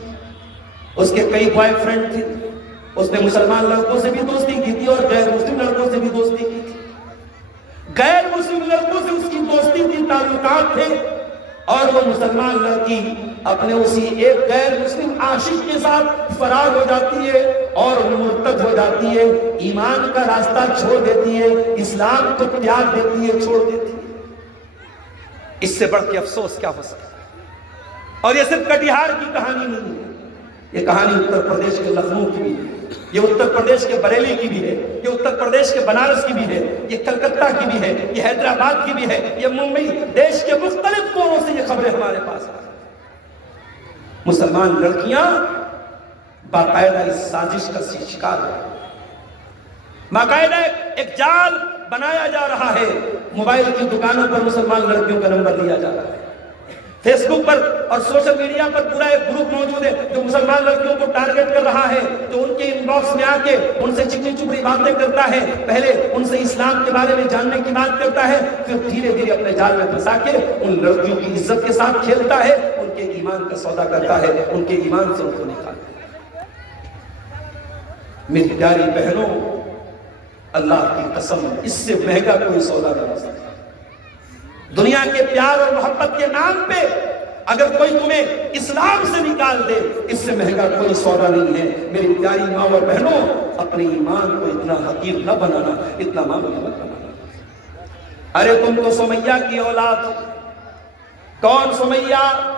اس کے کئی بوائے فرینڈ تھے، اس نے مسلمان لڑکوں سے بھی دوستی کی تھی اور غیر مسلم لڑکوں سے بھی دوستی کی تھی. غیر مسلم لڑکوں سے اس کی دوستی تھی، تعلقات تھے، اور وہ مسلمان لڑکی اپنے اسی ایک غیر مسلم عاشق کے ساتھ فرار ہو جاتی ہے اور مرتد ہو جاتی ہے، ایمان کا راستہ چھوڑ دیتی ہے، اسلام کو تیاگ دیتی ہے، چھوڑ دیتی ہے. اس سے بڑھ کے افسوس کیا ہو سکتا ہے؟ اور یہ صرف کٹیہار کی کہانی نہیں ہے، یہ کہانی اتر پردیش کے لکھنؤ کی بھی ہے، یہ اتر پردیش کے بریلی کی بھی ہے، یہ اتر پردیش کے بنارس کی بھی ہے، یہ کلکتہ کی بھی ہے، یہ حیدرآباد کی بھی ہے، یہ ممبئی، دیش کے مختلف کونوں سے یہ خبریں ہمارے پاس آ رہی ہیں. مسلمان لڑکیاں باقاعدہ اس سازش کا شکار ہیں. باقاعدہ ایک جال بنایا جا رہا ہے، موبائل کی دکانوں پر مسلمان لڑکیوں کا نمبر لیا جا رہا ہے، فیس بک پر اور سوشل میڈیا پر پورا ایک گروپ موجود ہے جو مسلمان لڑکیوں کو ٹارگٹ کر رہا ہے، جو ان کے باکس میں آ کے ان سے چکنی چپڑی باتیں کرتا ہے، پہلے ان سے اسلام کے بارے میں جاننے کی بات کرتا ہے، پھر دھیرے دھیرے اپنے جال میں پھنسا کے ان لڑکیوں کی عزت کے ساتھ کھیلتا ہے، ان کے ایمان کا سودا کرتا ہے، ان کے ایمان سے ان کو نکالتا ہے۔ میری پیاری بہنوں، اللہ کی قسم اس سے مہنگا کوئی سودا نہ ہو سکتا۔ دنیا کے پیار اور محبت کے نام پہ اگر کوئی تمہیں اسلام سے نکال دے، اس سے مہنگا کوئی سودا نہیں ہے۔ میری پیاری ماں اور بہنوں، اپنے ایمان کو اتنا حقیر نہ بنانا، اتنا معمولی مت بنانا۔ ارے تم تو سمیہ کی اولاد ہو۔ کون سمیہ؟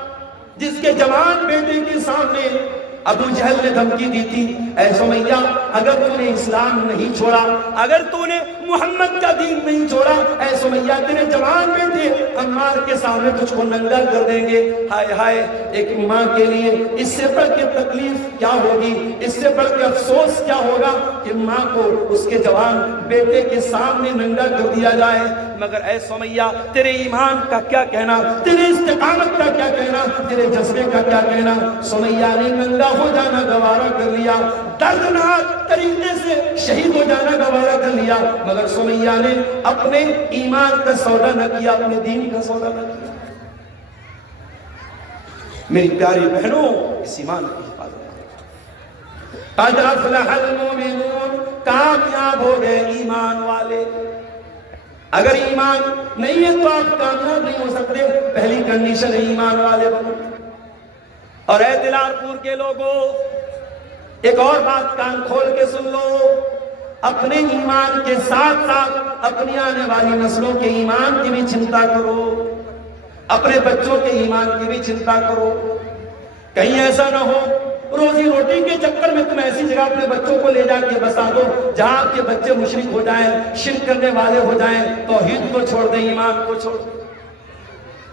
جس کے جوان بیٹے کے سامنے ابو جہل نے دھمکی دی تھی، اے سمیہ اگر تو نے اسلام نہیں چھوڑا، اگر تو نے محمد کا دین نہیں چھوڑا، اے سمیہ تیرے جوان بیٹے عمار کے سامنے تجھ کو ننگا کر دیں گے۔ ہائے ہائے، ایک ماں کے لیے اس سے بڑھ کے تکلیف کیا ہوگی، اس سے بڑھ کے افسوس کیا ہوگا کہ ماں کو اس کے جوان بیٹے کے سامنے ننگا کر دیا جائے۔ مگر اے سمیہ تیرے ایمان کا کیا کہنا، تیرے استقامت کا کیا کہنا، تیرے جذبے کا کیا کہنا؟ سمیہ نے ننگا ہو جانا گوارا کر لیا، دردناک طریقے سے شہید ہو جانا گوارا کر لیا، مگر سمیہ نے اپنے ایمان کا سودا نہ کیا، اپنے دین کا سودا نہ کیا۔ میری پیاری بہنوں، اس ایمان کی حفاظت۔ قد افلح المؤمنون، کامیاب ہو گئے ایمان والے۔ اگر ایمان نہیں ہے تو آپ کامیاب نہیں ہو سکتے، پہلی کنڈیشن ہے ایمان والے بنو۔ اور اے دلار پور کے لوگوں، ایک اور بات کان کھول کے سن لو، اپنے ایمان کے ساتھ ساتھ اپنی آنے والی نسلوں کے ایمان کی بھی چنتا کرو، اپنے بچوں کے ایمان کی بھی چنتا کرو۔ کہیں ایسا نہ ہو روزی روٹی کے چکر میں تم ایسی جگہ اپنے بچوں کو لے جا کے بسا دو جہاں آپ کے بچے مشرک ہو جائیں، شرک کرنے والے ہو جائیں، توحید کو چھوڑ دیں، ایمان کو چھوڑ دیں۔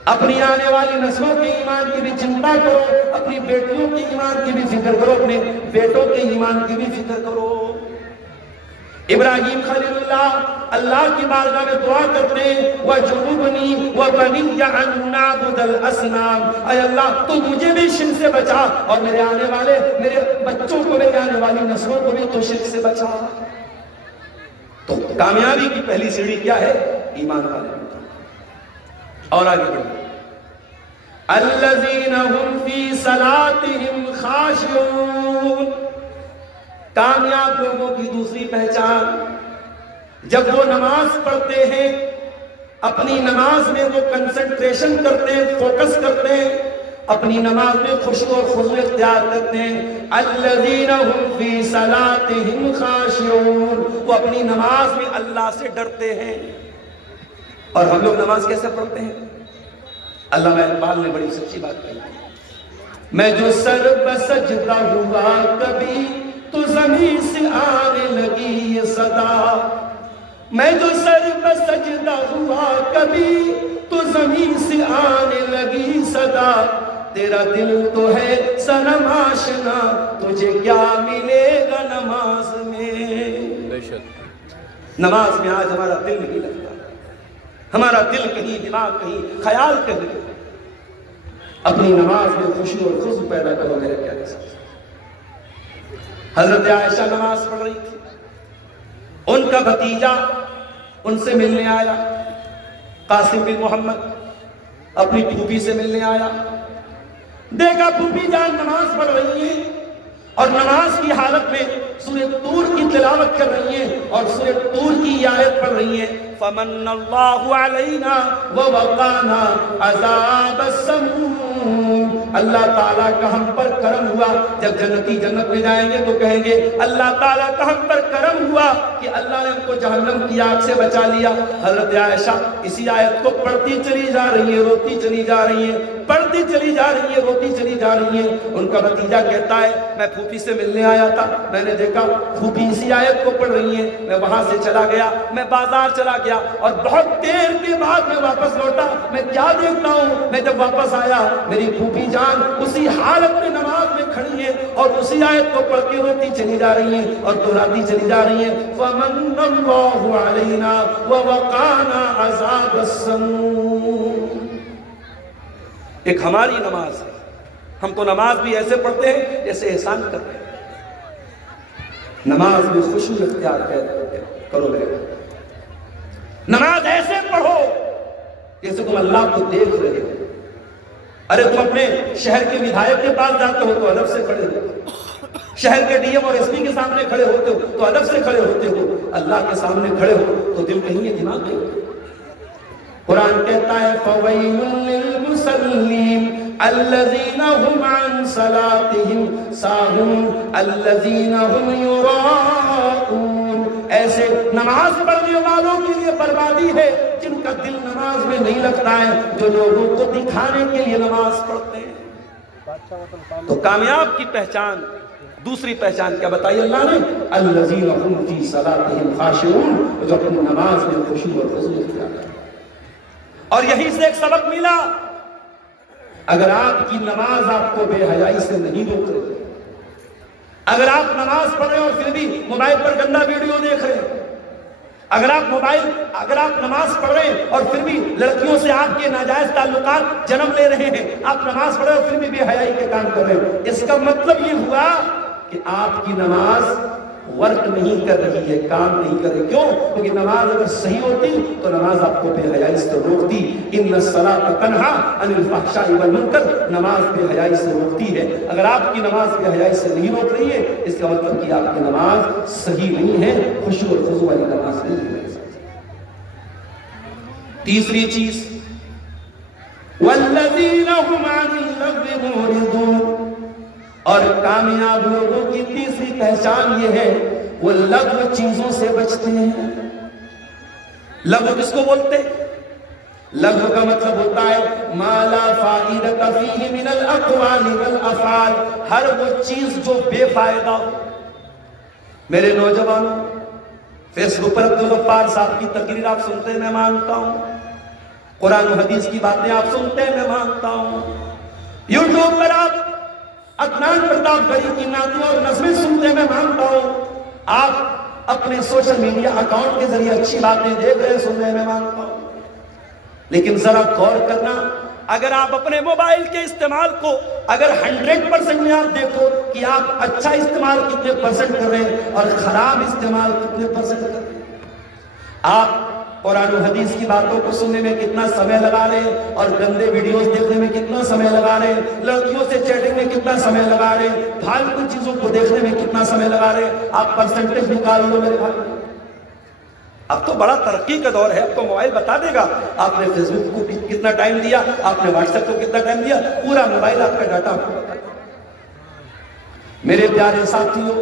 اپنی آنے والی نسلوں کے ایمان کی بھی چنتا کرو، اپنی بیٹیوں کے ایمان کی بھی فکر کرو، اپنے بیٹوں کے ایمان کی بھی فکر کرو۔ ابراہیم خلیل اللہ کی بارگاہ میں دعا کرتے ہیں، وَجُنُوبْنِي وَبَنِيَّ أَن نَعْبُدَ الْأَصْنَامَ، اے اللہ تو مجھے بھی شرک سے بچا اور میرے بچوں کو، میرے آنے والی نسلوں کو بھی تو شرک سے بچا۔ تو کامیابی کی پہلی سیڑھی کیا ہے؟ ایمان والے۔ اور آگے بڑھیں، الَّذِينَ هُمْ فِي صَلَاتِهِمْ خَاشِعُونَ۔ کامیاب لوگوں کی دوسری پہچان، جب وہ نماز پڑھتے ہیں اپنی نماز میں وہ کنسنٹریشن کرتے ہیں، فوکس کرتے ہیں، اپنی نماز میں خشوع اور خضوع اختیار کرتے ہیں۔ الذین هم فی صلاتهم خاشعون، وہ اپنی نماز میں اللہ سے ڈرتے ہیں۔ اور ہم لوگ نماز کیسے پڑھتے ہیں؟ علامہ اقبال نے بڑی سچی بات کہی، میں جو سر بسجدہ ہوا کبھی تو زمین سے آنے لگی یہ صدا، میں جو سر پہ سجدہ ہوا کبھی تو زمین سے آنے لگی صدا، تیرا دل تو ہے صنم آشنا تجھے کیا ملے گا نماز میں۔ بے شک نماز میں آج ہمارا دل نہیں لگتا، ہمارا دل کہیں، دماغ کہیں، خیال کہیں۔ اپنی نماز میں خوشی اور خضوع پیدا کرو میرے پیارے ساتھ۔ حضرت عائشہ نماز پڑھ رہی تھی، ان کا بھتیجا ان سے ملنے آیا، قاسم بن محمد اپنی پھوپھی سے ملنے آیا، دیکھا پھوپھی جان نماز پڑھ رہی ہیں اور نماز کی حالت میں سورہ طور کی تلاوت کر رہی ہیں اور سورہ طور کی آیت پڑھ رہی ہیں، فَمَنَّ اللَّهُ عَلَيْنَا وَوَقَانَا عَذَابَ السَّمُومِ، اللہ تعالیٰ کا ہم پر کرم ہوا۔ جب جنتی جنت میں جائیں گے تو کہیں گے اللہ تعالیٰ کا ہم پر کرم ہوا کہ اللہ نے ہم کو جہنم کی آگ سے بچا لیا۔ حضرت عائشہ اسی آیت کو پڑھتی چلی جا رہی ہیں، روتی چلی جا رہی ہیں، پڑھتی چلی جا رہی ہیں، روتی چلی جا رہی ہیں۔ ان کا بھتیجا کہتا ہے میں پھوپھی سے ملنے آیا تھا، میں نے دیکھا پھوپھی اسی آیت کو پڑھ رہی ہیں، میں وہاں سے چلا گیا، میں بازار چلا گیا اور بہت دیر کے بعد میں واپس لوٹا، میں کیا دیکھتا ہوں، میں جب واپس آیا میری پھوپھی جان اسی حالت میں نماز میں کھڑی ہیں اور اسی آیت کو پڑھ کے روتی چلی جا رہی ہیں اور دہراتی چلی جا رہی ہیں، فَمَنَّ اللَّهُ عَلَيْنَا وَوَقَانَا عَذَابَ السَّمُومِ۔ ایک ہماری نماز ہے، ہم تو نماز بھی ایسے پڑھتے ہیں جیسے احسان کرتے ہیں۔ نماز میں خشوع اختیار کرو میرے، نماز ایسے پڑھو جیسے تم اللہ کو دیکھ رہے ہو۔ ارے تم اپنے شہر کے ودھائک کے پاس جاتے ہو تو ادب سے کھڑے ہو، شہر کے ڈی ایم اور ایس پی کے سامنے کھڑے ہوتے ہو تو ادب سے کھڑے ہوتے ہو، اللہ کے سامنے کھڑے ہو تو دل کہیں ہے دماغ کہیں۔ قرآن کہتا ہے فَوَيْلٌ لِّلْمُصَلِّينَ الَّذِينَ هُمْ عَنْ صَلَاتِهِمْ سَاهُونَ الَّذِينَ هُمْ يُرَاءُونَ، ایسے نماز پڑھنے والوں کے لیے بربادی ہے جن کا دل نماز میں نہیں لگتا ہے، جو لوگوں کو دکھانے کے لیے نماز پڑھتے ہیں۔ تو کامیاب کی پہچان، دوسری پہچان کیا بتائی اللہ نے؟ الَّذِينَ هُمْ فِي صَلَاتِهِمْ خَاشِعُونَ، جو اپنی نماز میں خشوع اور خضوع اختیار کرتے ہیں۔ اور یہی سے ایک سبق ملا، اگر آپ کی نماز آپ کو بے حیائی سے نہیں روک رہی، اگر آپ نماز پڑھ رہے ہیں اور پھر بھی موبائل پر گندا ویڈیو دیکھ رہے ہیں، اگر آپ نماز پڑھ رہے ہیں اور پھر بھی لڑکیوں سے آپ کے ناجائز تعلقات جنم لے رہے ہیں، آپ نماز پڑھ رہے ہیں اور پھر بھی بے حیائی کے کام کر رہے ہیں، اس کا مطلب یہ ہوا کہ آپ کی نماز ورک نہیں کر رہی ہے، کام نہیں کر رہی۔ کیوں؟ کیونکہ نماز اگر صحیح ہوتی تو نماز آپ کو بے حیائی سے روکتی۔ ان الصلاۃ تنہی عن الفحشاء والمنکر، نماز بے حیائی سے روکتی ہے۔ اگر آپ کی نماز بے حیائی سے نہیں روک رہی ہے، اس کا مطلب کہ آپ کی نماز صحیح نہیں ہے، خشوع اور خضوع والی نماز نہیں ہے۔ تیسری چیز والذین هم عن اللغو معرضون، اور کامیاب لوگوں کی تیسری پہچان یہ ہے وہ لغو چیزوں سے بچتے ہیں۔ لغو کس کو بولتے ہیں؟ لغو کا مطلب ہوتا ہے ما لا فائدۃ فیہ من الاقوال والافعال، ہر وہ چیز جو بے فائدہ ہو۔ میرے نوجوانوں، فیس بک پر عبدالغفار صاحب کی تقریر آپ سنتے ہیں، میں مانتا ہوں، قرآن و حدیث کی باتیں آپ سنتے ہیں، میں مانتا ہوں، یوٹیوب پر آپ عدنان پرتاپ گڑھی کی نعتیں اور نظمیں سنتے ہیں، میں مانتا ہوں، آپ اپنے سوشل میڈیا اکاؤنٹ کے ذریعے اچھی باتیں دیکھ رہے ہیں، سن رہے ہیں، میں مانتا ہوں، لیکن ذرا غور کرنا، اگر آپ اپنے موبائل کے استعمال کو اگر 100% میں آپ دیکھو کہ آپ اچھا استعمال کتنے پرسنٹ کر رہے ہیں اور خراب استعمال کتنے پرسنٹ کر رہے ہیں، آپ قرآن و حدیث کی باتوں کو سننے میں کتنا سمے لگا رہے ہیں اور گندے ویڈیوز دیکھنے میں کتنا سمے لگا رہے ہیں، لڑکیوں سے چیٹنگ میں کتنا سمے لگا رہے ہیں، پھالتو چیزوں کو دیکھنے میں کتنا سمے لگا رہے ہیں، آپ پرسنٹیج نکال لو میرے بھائی۔ اب تو بڑا ترقی کا دور ہے، اب تو موبائل بتا دے گا آپ نے فیس بک کو کتنا ٹائم دیا، آپ نے واٹس ایپ کو کتنا ٹائم دیا، پورا موبائل آپ کا ڈاٹا آپ کو بتا دے۔ میرے پیارے ساتھیوں،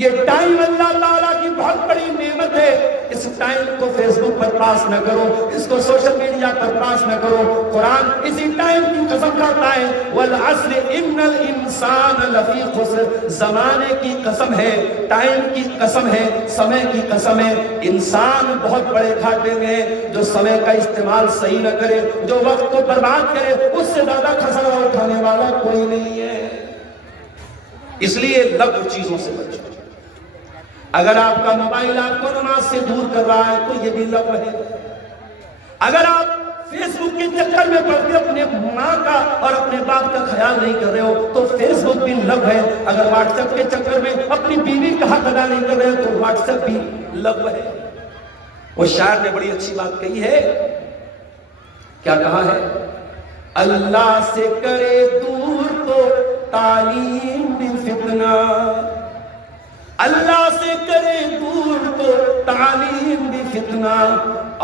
یہ ٹائم اللہ تعالیٰ کی بہت بڑی نعمت ہے، اس ٹائم کو فیس بک پر پاس نہ کرو، اس کو سوشل میڈیا پر پاس نہ کرو۔ قرآن اسی ٹائم کی قسم کھاتا ہے والعصر ان الانسان لفی خسر، زمانے کی قسم ہے، ٹائم کی قسم ہے، سمے کی قسم ہے، انسان بہت بڑے گھاٹے میں ہے۔ جو سمے کا استعمال صحیح نہ کرے، جو وقت کو برباد کرے، اس سے زیادہ خسارہ اٹھانے والا کوئی نہیں ہے۔ اس لیے لغو چیزوں سے بچو۔ اگر آپ کا موبائل آپ کو نماز سے دور کر رہا ہے تو یہ بھی لغو ہے۔ اگر آپ فیس بک کے چکر میں پڑ کے اپنے ماں کا اور اپنے باپ کا خیال نہیں کر رہے ہو تو فیس بک بھی لغو ہے۔ اگر واٹس ایپ کے چکر میں اپنی بیوی کا حق ادا نہیں کر رہے ہو تو واٹس ایپ بھی لغو ہے۔ وہ شاعر نے بڑی اچھی بات کہی ہے، کیا کہا ہے؟ اللہ سے کرے دور تو تعلیم بھی فتنہ، اللہ سے کرے دور تو تعلیم بھی فتنہ،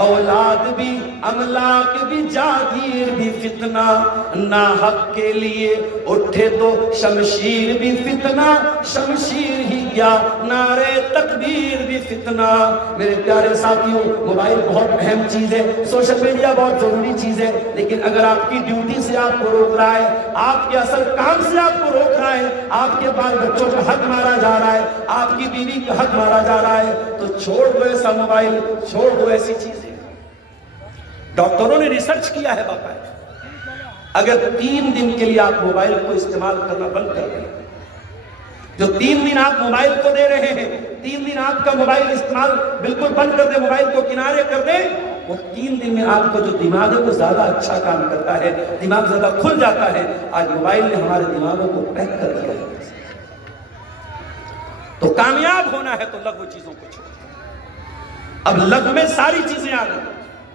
اولاد بھی املاک بھی جاگیر بھی فتنہ، ناحق کے لیے اٹھے تو شمشیر بھی فتنہ، شمشیر ہی کیا نعرے تکبیر بھی فتنہ۔ میرے پیارے ساتھیوں، موبائل بہت اہم چیز ہے، سوشل میڈیا بہت ضروری چیز ہے، لیکن اگر آپ کی ڈیوٹی سے آپ کو روک رہا ہے، آپ کے اصل کام سے آپ کو روک رہا ہے، آپ کے بال بچوں کا حق مارا جا رہا ہے، آپ کی بیوی کا حق مارا جا رہا ہے، تو چھوڑ دو ایسا موبائل، چھوڑ دو ایسی چیزیں۔ ڈاکٹروں نے ریسرچ کیا ہے باقاعدہ، اگر 3 دن کے لیے آپ موبائل کو استعمال کرنا بند کر دیں، جو 3 دن آپ موبائل کو دے رہے ہیں، 3 دن آپ کا موبائل استعمال بالکل بند کر دیں، موبائل کو کنارے کر دیں، وہ 3 دن میں آپ کا جو دماغ ہے وہ زیادہ اچھا کام کرتا ہے، دماغ زیادہ کھل جاتا ہے۔ آج موبائل نے ہمارے دماغوں کو پیک کر دیا ہے۔ تو تو کامیاب ہونا ہے تو لغو چیزوں کو چھوڑ. اب لغو میں ساری چیزیں آ گئی.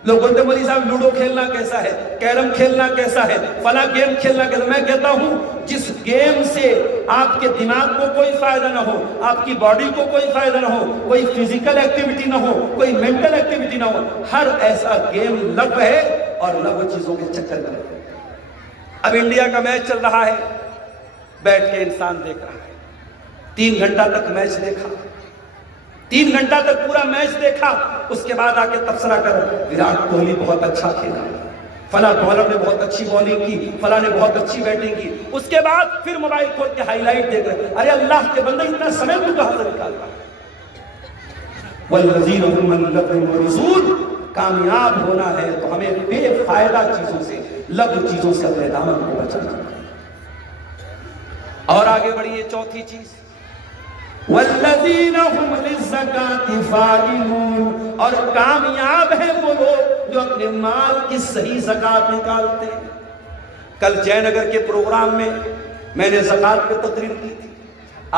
لوگ بولتے ہیں مولوی صاحب لوڈو کھیلنا کیسا ہے, کیرم کھیلنا کیسا ہے, فلاں گیم کھیلنا کیسا ہے. میں کہتا ہوں جس گیم سے آپ کے دماغ کو کوئی فائدہ نہ ہو, آپ کی باڈی کو کوئی فائدہ نہ ہو, کوئی فزیکل ایکٹیویٹی نہ ہو, کوئی مینٹل ایکٹیویٹی نہ ہو, ہر ایسا گیم لغو ہے اور لغو چیزوں کے چکر میں. اب انڈیا کا میچ چل رہا ہے, بیٹھ کے انسان دیکھ رہا ہے, 3 گھنٹہ تک میچ دیکھا, 3 گھنٹہ تک پورا میچ دیکھا, اس کے بعد آ کے تبصرہ کر وراٹ کوہلی بہت اچھا کھیلا, فلاں بالر نے بہت اچھی بالنگ کی, فلاں نے بہت اچھی بیٹنگ کی. اس کے بعد پھر موبائل کھول کے ہائی لائٹ دیکھ رہے. ارے اللہ کے بندے اتنا سمے تو کہاں سے نکال رہا ہے؟ والذین هم عن لغو معرضون. کامیاب ہونا ہے تو ہمیں بے فائدہ چیزوں سے, لغو چیزوں سے اپنے دامن کو بچانا ہے. اور آگے بڑھیے, چوتھی چیز والذین هم للزکاة فاعلون. اور کامیاب ہیں وہ لوگ جو اپنے مال کی صحیح زکات نکالتے ہیں. کل جے نگر کے پروگرام میں نے زکات پہ تقریر کی تھی.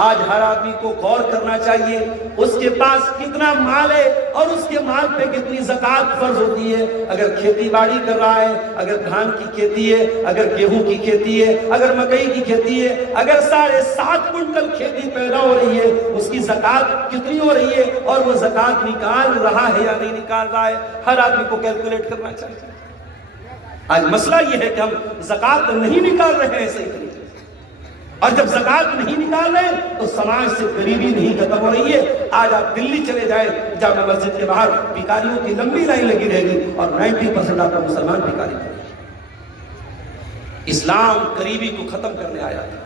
آج ہر آدمی کو غور کرنا چاہیے اس کے پاس کتنا مال ہے اور اس کے مال پہ کتنی زکات فرض ہوتی ہے. اگر کھیتی باڑی کر رہا ہے, اگر دھان کی کھیتی ہے, اگر گیہوں کی کھیتی ہے, اگر مکئی کی کھیتی ہے, اگر 7.5 کنٹل کھیتی پیدا ہو رہی ہے, اس کی زکات کتنی ہو رہی ہے اور وہ زکات نکال رہا ہے یا نہیں نکال رہا ہے, ہر آدمی کو کیلکولیٹ کرنا چاہیے. آج مسئلہ یہ ہے کہ ہم زکات نہیں نکال رہے ہیں صحیح طریقے سے, اور جب زکات نہیں نکال رہے تو سماج سے غریبی نہیں ختم ہو رہی ہے. آج آپ دلی چلے جائیں, جامع مسجد کے باہر بھکاریوں کی لمبی لائن لگی رہے گی اور 90% آپ کو مسلمان بھکاری ہیں. اسلام غریبی کو ختم کرنے آیا تھا.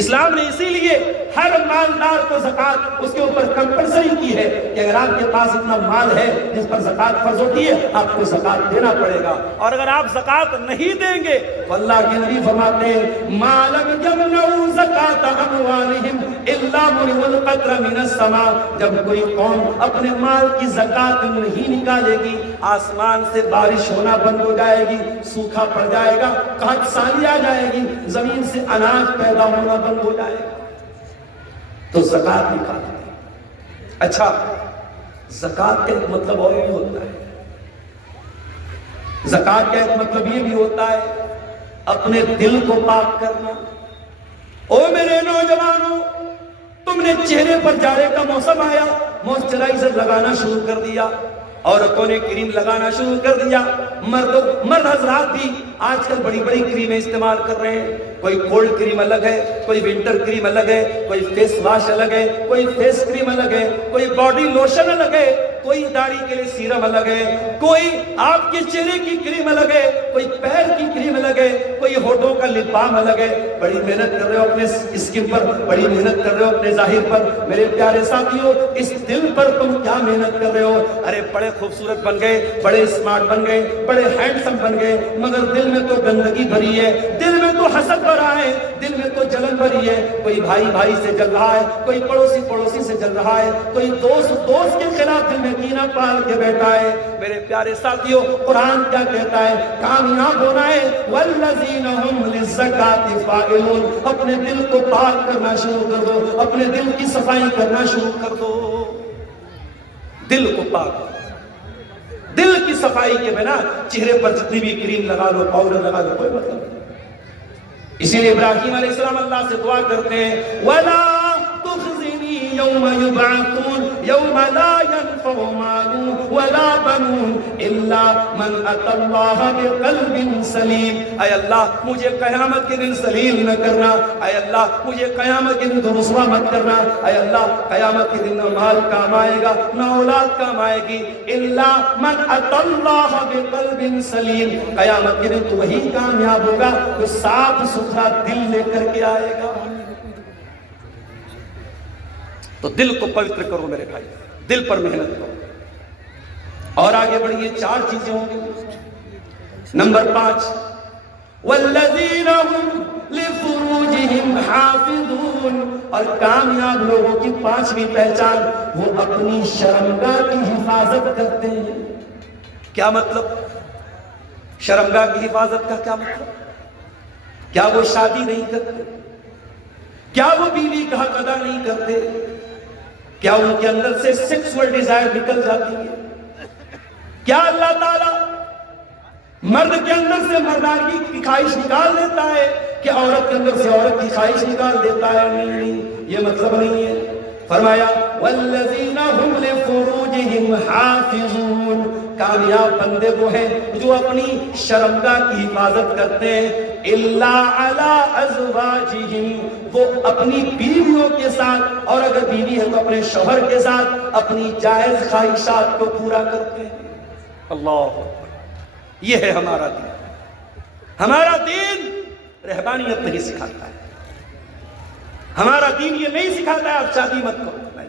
اسلام نے اسی لیے ہر مالدار کو زکات اس کے اوپر کمپلسری کی ہے کہ اگر آپ کے پاس اتنا مال ہے جس پر زکات فرض ہوتی ہے, آپ کو زکات دینا پڑے گا. اور اگر آپ زکات نہیں دیں گے تو اللہ کے نبی فرماتے ہیں ما لم یمنعوا زکات اموالہم الا منعوا القطر من السماء. جب کوئی قوم اپنے مال کی زکات نہیں نکالے گی, آسمان سے بارش ہونا بند ہو جائے گی, سوکھا پڑ جائے گا, قحط سالی آ جائے گی, زمین سے اناج پیدا ہونا بند ہو جائے گا. تو زکات نکالتے ہیں. اچھا, زکات کا ایک مطلب اور بھی ہوتا ہے. زکات کا ایک مطلب یہ بھی ہوتا ہے اپنے دل کو پاک کرنا. او میرے نوجوانوں, تم نے چہرے پر جاڑے کا موسم آیا, موئسچرائزر لگانا شروع کر دیا, عورتوں نے کریم لگانا شروع کر دیا, مرد حضرات بھی آج کل بڑی بڑی کریمیں استعمال کر رہے ہیں. کوئی کولڈ کریم الگ ہے, کوئی ونٹر کریم الگ ہے, کوئی فیس واش الگ ہے, کوئی فیس کریم الگ ہے, کوئی باڈی لوشن الگ ہے, کوئی داڑھی کے لیے سیرم الگ ہے, کوئی آپ کے چہرے کی کریم الگ ہے, کوئی پیر کی کریم الگ ہے, کوئی ہونٹوں کا لپ بام الگ ہے. بڑی محنت کر رہے ہو اپنے اسکن پر, بڑی محنت کر رہے ہو اپنے ظاہر پر. میرے پیارے ساتھیوں, اس دل پر تم کیا محنت کر رہے ہو؟ ارے بڑے خوبصورت بن گئے, بڑے اسمارٹ بن گئے, بڑے ہینڈسم بن گئے, مگر دل میں تو گندگی بھری ہے, دل میں تو حسد بھرا ہے, دل میں تو جلن بھری ہے. کوئی بھائی بھائی سے جل رہا ہے, کوئی پڑوسی پڑوسی سے جل رہا ہے, کوئی دوست دوست کے خلاف دل میں کینہ پال کے بیٹھا ہے. میرے پیارے ساتھیوں, قرآن کیا کہتا ہے؟ کامیاب ہونا ہے والذین هم للزکاة فاعلون. اپنے دل کو پاک کرنا شروع کر دو, اپنے دل کی صفائی کرنا شروع کر دو. دل کو پاک, دل کی صفائی کے بنا چہرے پر جتنی بھی کریم لگا لو, پاؤڈر لگا لو, کوئی مطلب نہیں. اسی لیے ابراہیم علیہ السلام اللہ سے دعا کرتے ہیں وَلَا تُخْزِنِي يَوْمَ يُبْعَثُونَ يَوْمَ لَا يَنْفَعُ مَالٌ وَلَا بَنُونَ إِلَّا مَنْ أَتَى اللَّهَ بِقَلْبٍ سَلِيمٍ. اے اللہ مجھے قیامت کے دن ذلیل نہ کرنا, اے اللہ مجھے قیامت کے دن رسوا مت کرنا, اے اللہ قیامت کے دن نہ مال کام آئے گا نہ اولاد کام آئے گی. إِلَّا مَنْ أَتَى اللَّهَ بِقَلْبٍ سَلِيمٍ. قیامت کے دن تو وہی کامیاب ہوگا جو صاف ستھرا دل لے کر کے آئے گا. تو دل کو پوتر کرو میرے بھائی, دل پر محنت کرو. اور آگے بڑھیے, 4 چیزیں ہوں گی. نمبر 5 والذین هم لفروجہم حافظون. اور کامیاب لوگوں کی 5ویں پہچان, وہ اپنی شرمگاہ کی حفاظت کرتے ہیں. کیا مطلب شرمگاہ کی حفاظت کا؟ کیا مطلب؟ کیا وہ شادی نہیں کرتے؟ کیا وہ بیوی کا حق ادا نہیں کرتے؟ کیا ان کے اندر سے سیکسول ڈیزائر نکل جاتی ہے؟ کیا اللہ تعالیٰ مرد کے اندر سے مردانگی کی خواہش نکال دیتا ہے کہ عورت کے اندر سے عورت کی خواہش نکال دیتا ہے؟ نہیں، یہ مطلب نہیں ہے۔ فرمایا والذین هم لفروجہم حافظون، کامیاب بندے وہ ہیں جو اپنی شرمگاہ کی حفاظت کرتے ہیں، الا علی ازواجہم، وہ اپنی بیویوں کے ساتھ، اور اگر بیوی ہے تو اپنے شوہر کے ساتھ اپنی جائز خواہشات کو پورا کرتے ہیں۔ اللہ، یہ ہے ہمارا دین۔ ہمارا دین رہبانیت نہیں سکھاتا ہے، ہمارا دین یہ نہیں سکھاتا ہے آپ شادی مت کرو، نہیں۔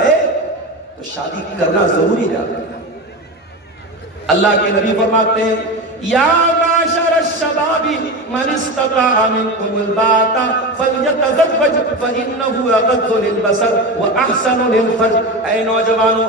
ہے تو شادی کرنا ضروری ہے۔ اللہ کے نبی فرماتے ہیں یا معاشر الشباب من استطاع منکم الباءۃ فلیتزوج فانه اغض للبصر واحسن للفرج۔ اے نوجوانوں،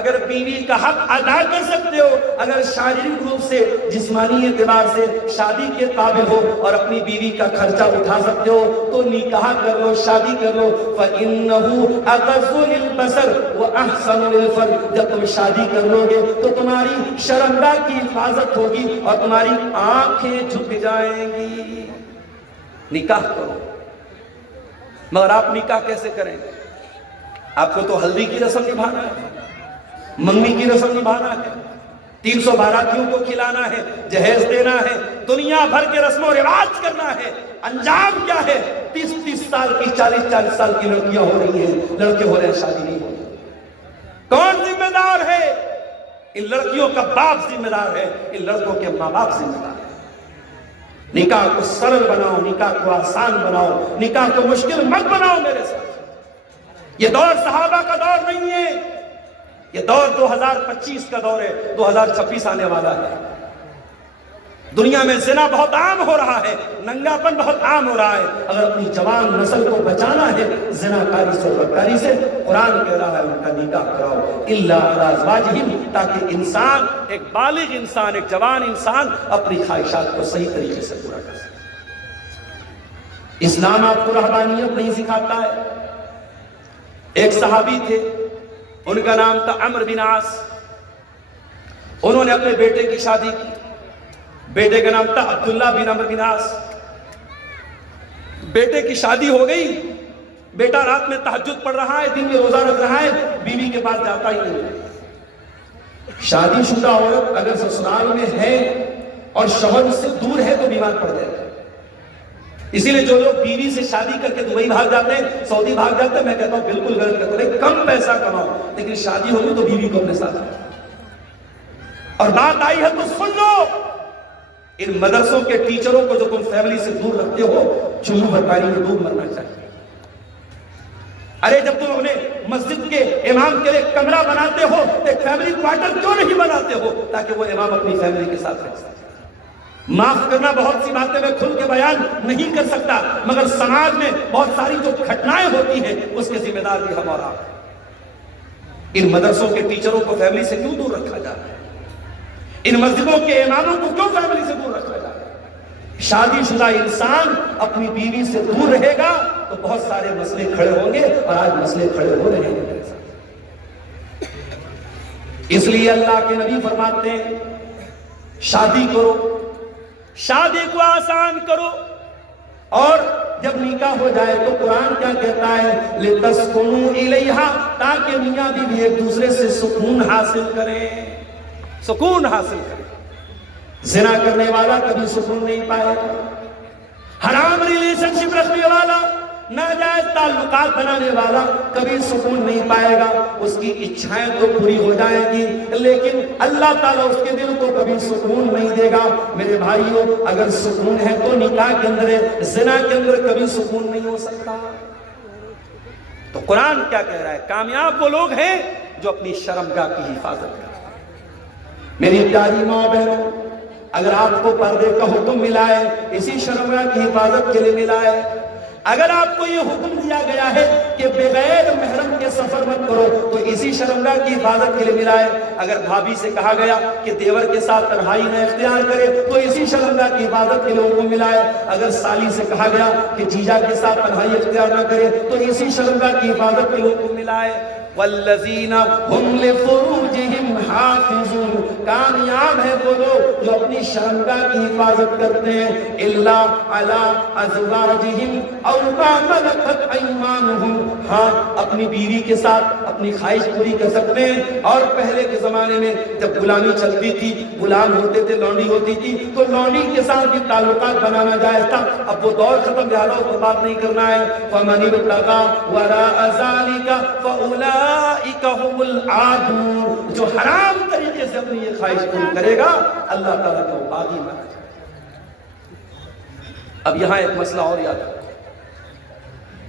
اگر بیوی کا حق ادا کر سکتے ہو، اگر شاریرک روپ سے، جسمانی اعتبار سے شادی کے قابل ہو اور اپنی بیوی کا خرچہ اٹھا سکتے ہو تو نکاح کر لو، شادی کر لو۔ فانه اغض للبصر واحسن للفرج، جب تم شادی کر لو گے تو تمہاری شرمگاہ کی حفاظت ہوگی اور تمہاری آنکھیں جھک جائیں گی۔ نکاح کرو، مگر آپ نکاح کیسے کریں گے؟ آپ کو تو ہلدی کی رسم نبھانا ہے، منگنی کی رسم نبھانا ہے، 300 باراتیوں کو کھلانا ہے، جہیز دینا ہے، دنیا بھر کے رسم و رواج کرنا ہے۔ انجام کیا ہے؟ 30 سال کی، 40 سال کی لڑکیاں ہو رہی ہیں، لڑکے ہو رہے ہیں، شادی نہیں ہو رہی۔ کون ذمہ دار ہے؟ ان لڑکیوں کا باپ ذمہ دار ہے، ان لڑکوں کے ماں باپ ذمہ دار ہے۔ نکاح کو سرل بناؤ، نکاح کو آسان بناؤ، نکاح کو مشکل مت بناؤ میرے ساتھ۔ یہ دور صحابہ کا دور نہیں ہے، یہ دور 2025 کا دور ہے، 2026 آنے والا ہے۔ دنیا میں زنا بہت عام ہو رہا ہے، ننگا پن بہت عام ہو رہا ہے۔ اگر اپنی جوان نسل کو بچانا ہے زناکاری سے، بدکاری سے، قرآن کہہ رہا ہے ان کا نکاح کراؤ الا علی ازواجہم، تاکہ انسان، ایک بالغ انسان، ایک جوان انسان اپنی خواہشات کو صحیح طریقے سے پورا کر سکے۔ اسلام آپ کو رہبانیت نہیں سکھاتا ہے۔ ایک صحابی تھے، ان کا نام تھا عمرو بن عاص، انہوں نے اپنے بیٹے کی شادی کی، بیٹے کا نام تھا عبداللہ بن عمرو بن عاص۔ بیٹے کی شادی ہو گئی، بیٹا رات میں تہجد پڑھ رہا ہے، دن میں روزہ رکھ رہا ہے، بیوی کے پاس جاتا ہی نہیں۔ شادی شدہ عورت اگر سسرال میں ہے اور شوہر اس سے دور ہے تو بیمار پڑ جائے گا۔ اسی لیے جو لوگ بیوی سے شادی کر کے دبئی بھاگ جاتے ہیں، سعودی بھاگ جاتے ہیں، میں کہتا ہوں بالکل غلط کرتے ہیں، کم پیسہ کماؤ لیکن شادی ہوگی تو بیوی کو اپنے ساتھ رکھو۔ اور بات آئی ہے تو سن لو، ان مدرسوں کے ٹیچروں کو جو تم فیملی سے دور رکھتے ہو، چلو بھرپاری میں ڈوب مرنا چاہیے۔ ارے جب تم انہیں مسجد کے امام کے لیے کمرہ بناتے ہو، ایک فیملی کوارٹر کیوں نہیں بناتے ہو تاکہ وہ امام اپنی فیملی کے ساتھ رہ سکے؟ معاف کرنا، بہت سی باتیں میں کھل کے بیان نہیں کر سکتا، مگر سماج میں بہت ساری جو گھٹنائیں ہوتی ہیں اس کے ذمہ دار بھی ہم اور آپ۔ ان مدرسوں کے ٹیچروں کو فیملی سے کیوں دور رکھا جا رہا ہے؟ ان مسجدوں کے اماموں کو کیوں فیملی سے دور رکھا جا رہا ہے؟ شادی شدہ انسان اپنی بیوی سے دور رہے گا تو بہت سارے مسئلے کھڑے ہوں گے، اور آج مسئلے کھڑے ہو رہے ہیں میرے ساتھ۔ اس لیے اللہ کے نبی فرماتے ہیں شادی کرو، شادی کو آسان کرو، اور جب نکاح ہو جائے تو قرآن کیا کہتا ہے؟ لِتَسْكُنُوا إِلَيْهَا، تاکہ میاں بیوی ایک دوسرے سے سکون حاصل کریں، سکون حاصل کریں۔ زنا کرنے والا کبھی سکون نہیں پائے گا، حرام ریلیشن شپ رکھنے والا، ناجائز تعلقات بنانے والا کبھی سکون نہیں پائے گا۔ اس کی اچھائیں تو پوری ہو جائیں گی لیکن اللہ تعالیٰ اس کے دل کو کبھی سکون نہیں دے گا۔ میرے بھائیوں، اگر سکون ہے تو نکاح کے اندر ہے، زنا کے اندر کبھی سکون نہیں ہو سکتا۔ تو قرآن کیا کہہ رہا ہے؟ کامیاب وہ لوگ ہیں جو اپنی شرمگاہ کی حفاظت کرتے ہیں۔ میری پیاری ماں بہنوں، اگر آپ کو پردے کا حکم ملا ہے، اسی شرمگاہ کی حفاظت کے لیے ملا ہے، اگر آپ کو یہ حکم دیا گیا ہے کہ بغیر محرم کے سفر مت کرو تو اسی شرمگاہ کی حفاظت کے لیے ملا ہے. اگر بھابھی سے کہا گیا کہ دیور کے ساتھ تنہائی نہ اختیار کرے تو اسی شرمگاہ کی حفاظت کے لیے حکم ملا ہے. اگر سالی سے کہا گیا کہ جیجا کے ساتھ تنہائی اختیار نہ کرے تو اسی شرمگاہ کی حفاظت کے لیے حکم ملا ہے. والذین هم لفروجہم حافظون، کامیاب ہے وہ لوگ جو اپنی شرمگاہ کی حفاظت کرتے ہیں. الا علی ازواجہم او ما ملکت ایمانہم، ہاں اپنی بیوی کے ساتھ اپنی خواہش پوری کر سکتے ہیں. اور پہلے کے زمانے میں جب غلامی چلتی تھی، غلام ہوتے تھے، لونڈی ہوتی تھی، تو لونڈی کے ساتھ بھی تعلقات بنانا جائز تھا. اب وہ دور ختم، لہٰذا اس پر بات نہیں کرنا ہے. فمن ابتغى وراء ذلك فاولئک هم العادون، جو حرام طریقے سے اپنی یہ خواہش پوری کرے گا اللہ تعالیٰ کا وہ باغی مانا جائے. اب یہاں ایک مسئلہ اور یاد ہے.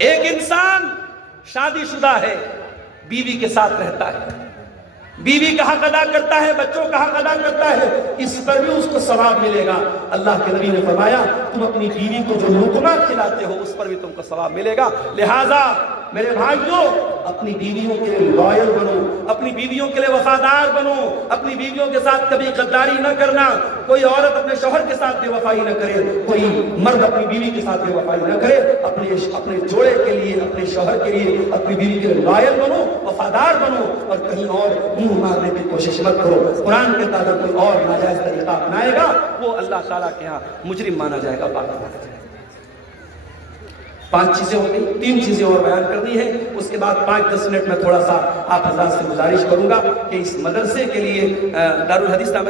ایک انسان شادی شدہ ہے، بیوی کے ساتھ رہتا ہے، بیوی کا حق ادا کرتا ہے، بچوں کا حق ادا کرتا ہے، اس پر بھی اس کو ثواب ملے گا. اللہ کے نبی نے فرمایا تم اپنی بیوی کو جو لقمہ کھلاتے ہو اس پر بھی تم کو ثواب ملے گا. لہٰذا میرے بھائیوں اپنی بیویوں کے لیے لائل بنو، اپنی بیویوں کے لیے وفادار بنو، اپنی بیویوں کے ساتھ کبھی غداری نہ کرنا. کوئی عورت اپنے شوہر کے ساتھ بے وفائی نہ کرے، کوئی مرد اپنی بیوی کے ساتھ بے وفائی نہ کرے. اپنے جوڑے کے لیے، اپنے شوہر کے لیے، اپنی بیوی کے لیے لائل بنو، وفادار بنو، اور کہیں اور منہ مارنے کی کوشش مت کرو. قرآن کے تعلق کوئی اور ناجائز طریقہ اپنائے گا وہ اللہ تعالیٰ کے ہاں مجرم مانا جائے گا، پاک مانا جائے گا. 5 چیزیں ہو گئی، 3 چیزیں اور بیان کرنی ہے. اس کے بعد 5-10 منٹ میں تھوڑا سا آپ حضرات سے گزارش کروں گا کہ اس مدرسے کے لیے دارالحدیث نام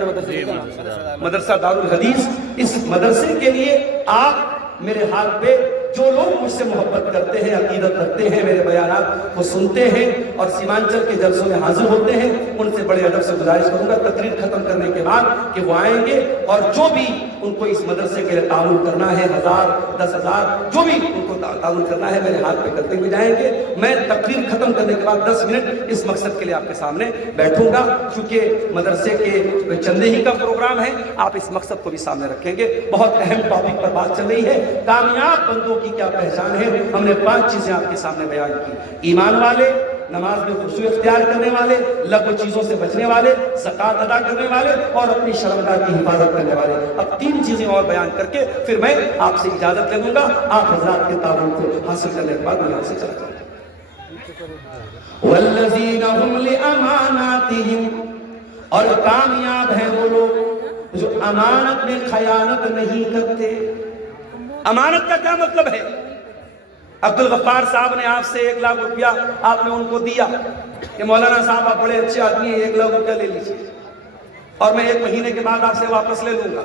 مدرسہ دارالحدیث، اس مدرسے کے لیے آپ میرے ہاتھ پہ جو لوگ مجھ سے محبت کرتے ہیں، عقیدت رکھتے ہیں، میرے بیانات کو سنتے ہیں اور سیمانچل کے جلسوں میں حاضر ہوتے ہیں، ان سے بڑے ادب سے گزارش کروں گا تقریر ختم کرنے کے بعد کہ وہ آئیں گے اور جو بھی ان کو اس مدرسے کے لیے تعاون کرنا ہے، 1000 10,000 جو بھی ان کو تعاون کرنا ہے میرے ہاتھ پہ کرتے ہوئے جائیں گے. میں تقریر ختم کرنے کے بعد 10 منٹ اس مقصد کے لیے آپ کے سامنے بیٹھوں گا. چونکہ مدرسے کے چندے ہی کا پروگرام ہے، آپ اس مقصد کو بھی سامنے رکھیں گے. بہت اہم ٹاپک پر بات چل رہی ہے، کامیاب بندوں کی کیا پہچان ہے. ہم نے 5 چیزیں آپ کے سامنے بیان کی: ایمان والے، نماز میں خشوع اختیار کرنے والے، لغو چیزوں سے بچنے والے، زکوٰۃ ادا کرنے والے، اور اپنی شرمگاہ کی حفاظت کرنے والے. اب 3 چیزیں اور بیان کر کے پھر میں آپ سے اجازت لے لوں گا. آپ حضرات کے تعاون کو حاصل کرنے کے بعد میں یہاں سے چلا جاؤں گا. والذین هم لاماناتہم، اور کامیاب ہیں وہ لوگ جو امانت میں خیانت نہیں کرتے. امانت کا کیا مطلب ہے؟ عبدالغفار صاحب نے آپ سے 1 لاکھ روپیہ آپ نے ان کو دیا کہ مولانا صاحب آپ بڑے اچھے آدمی ہیں، 1 لاکھ روپیہ لے لیجیے اور میں 1 مہینے کے بعد آپ سے واپس لے لوں گا.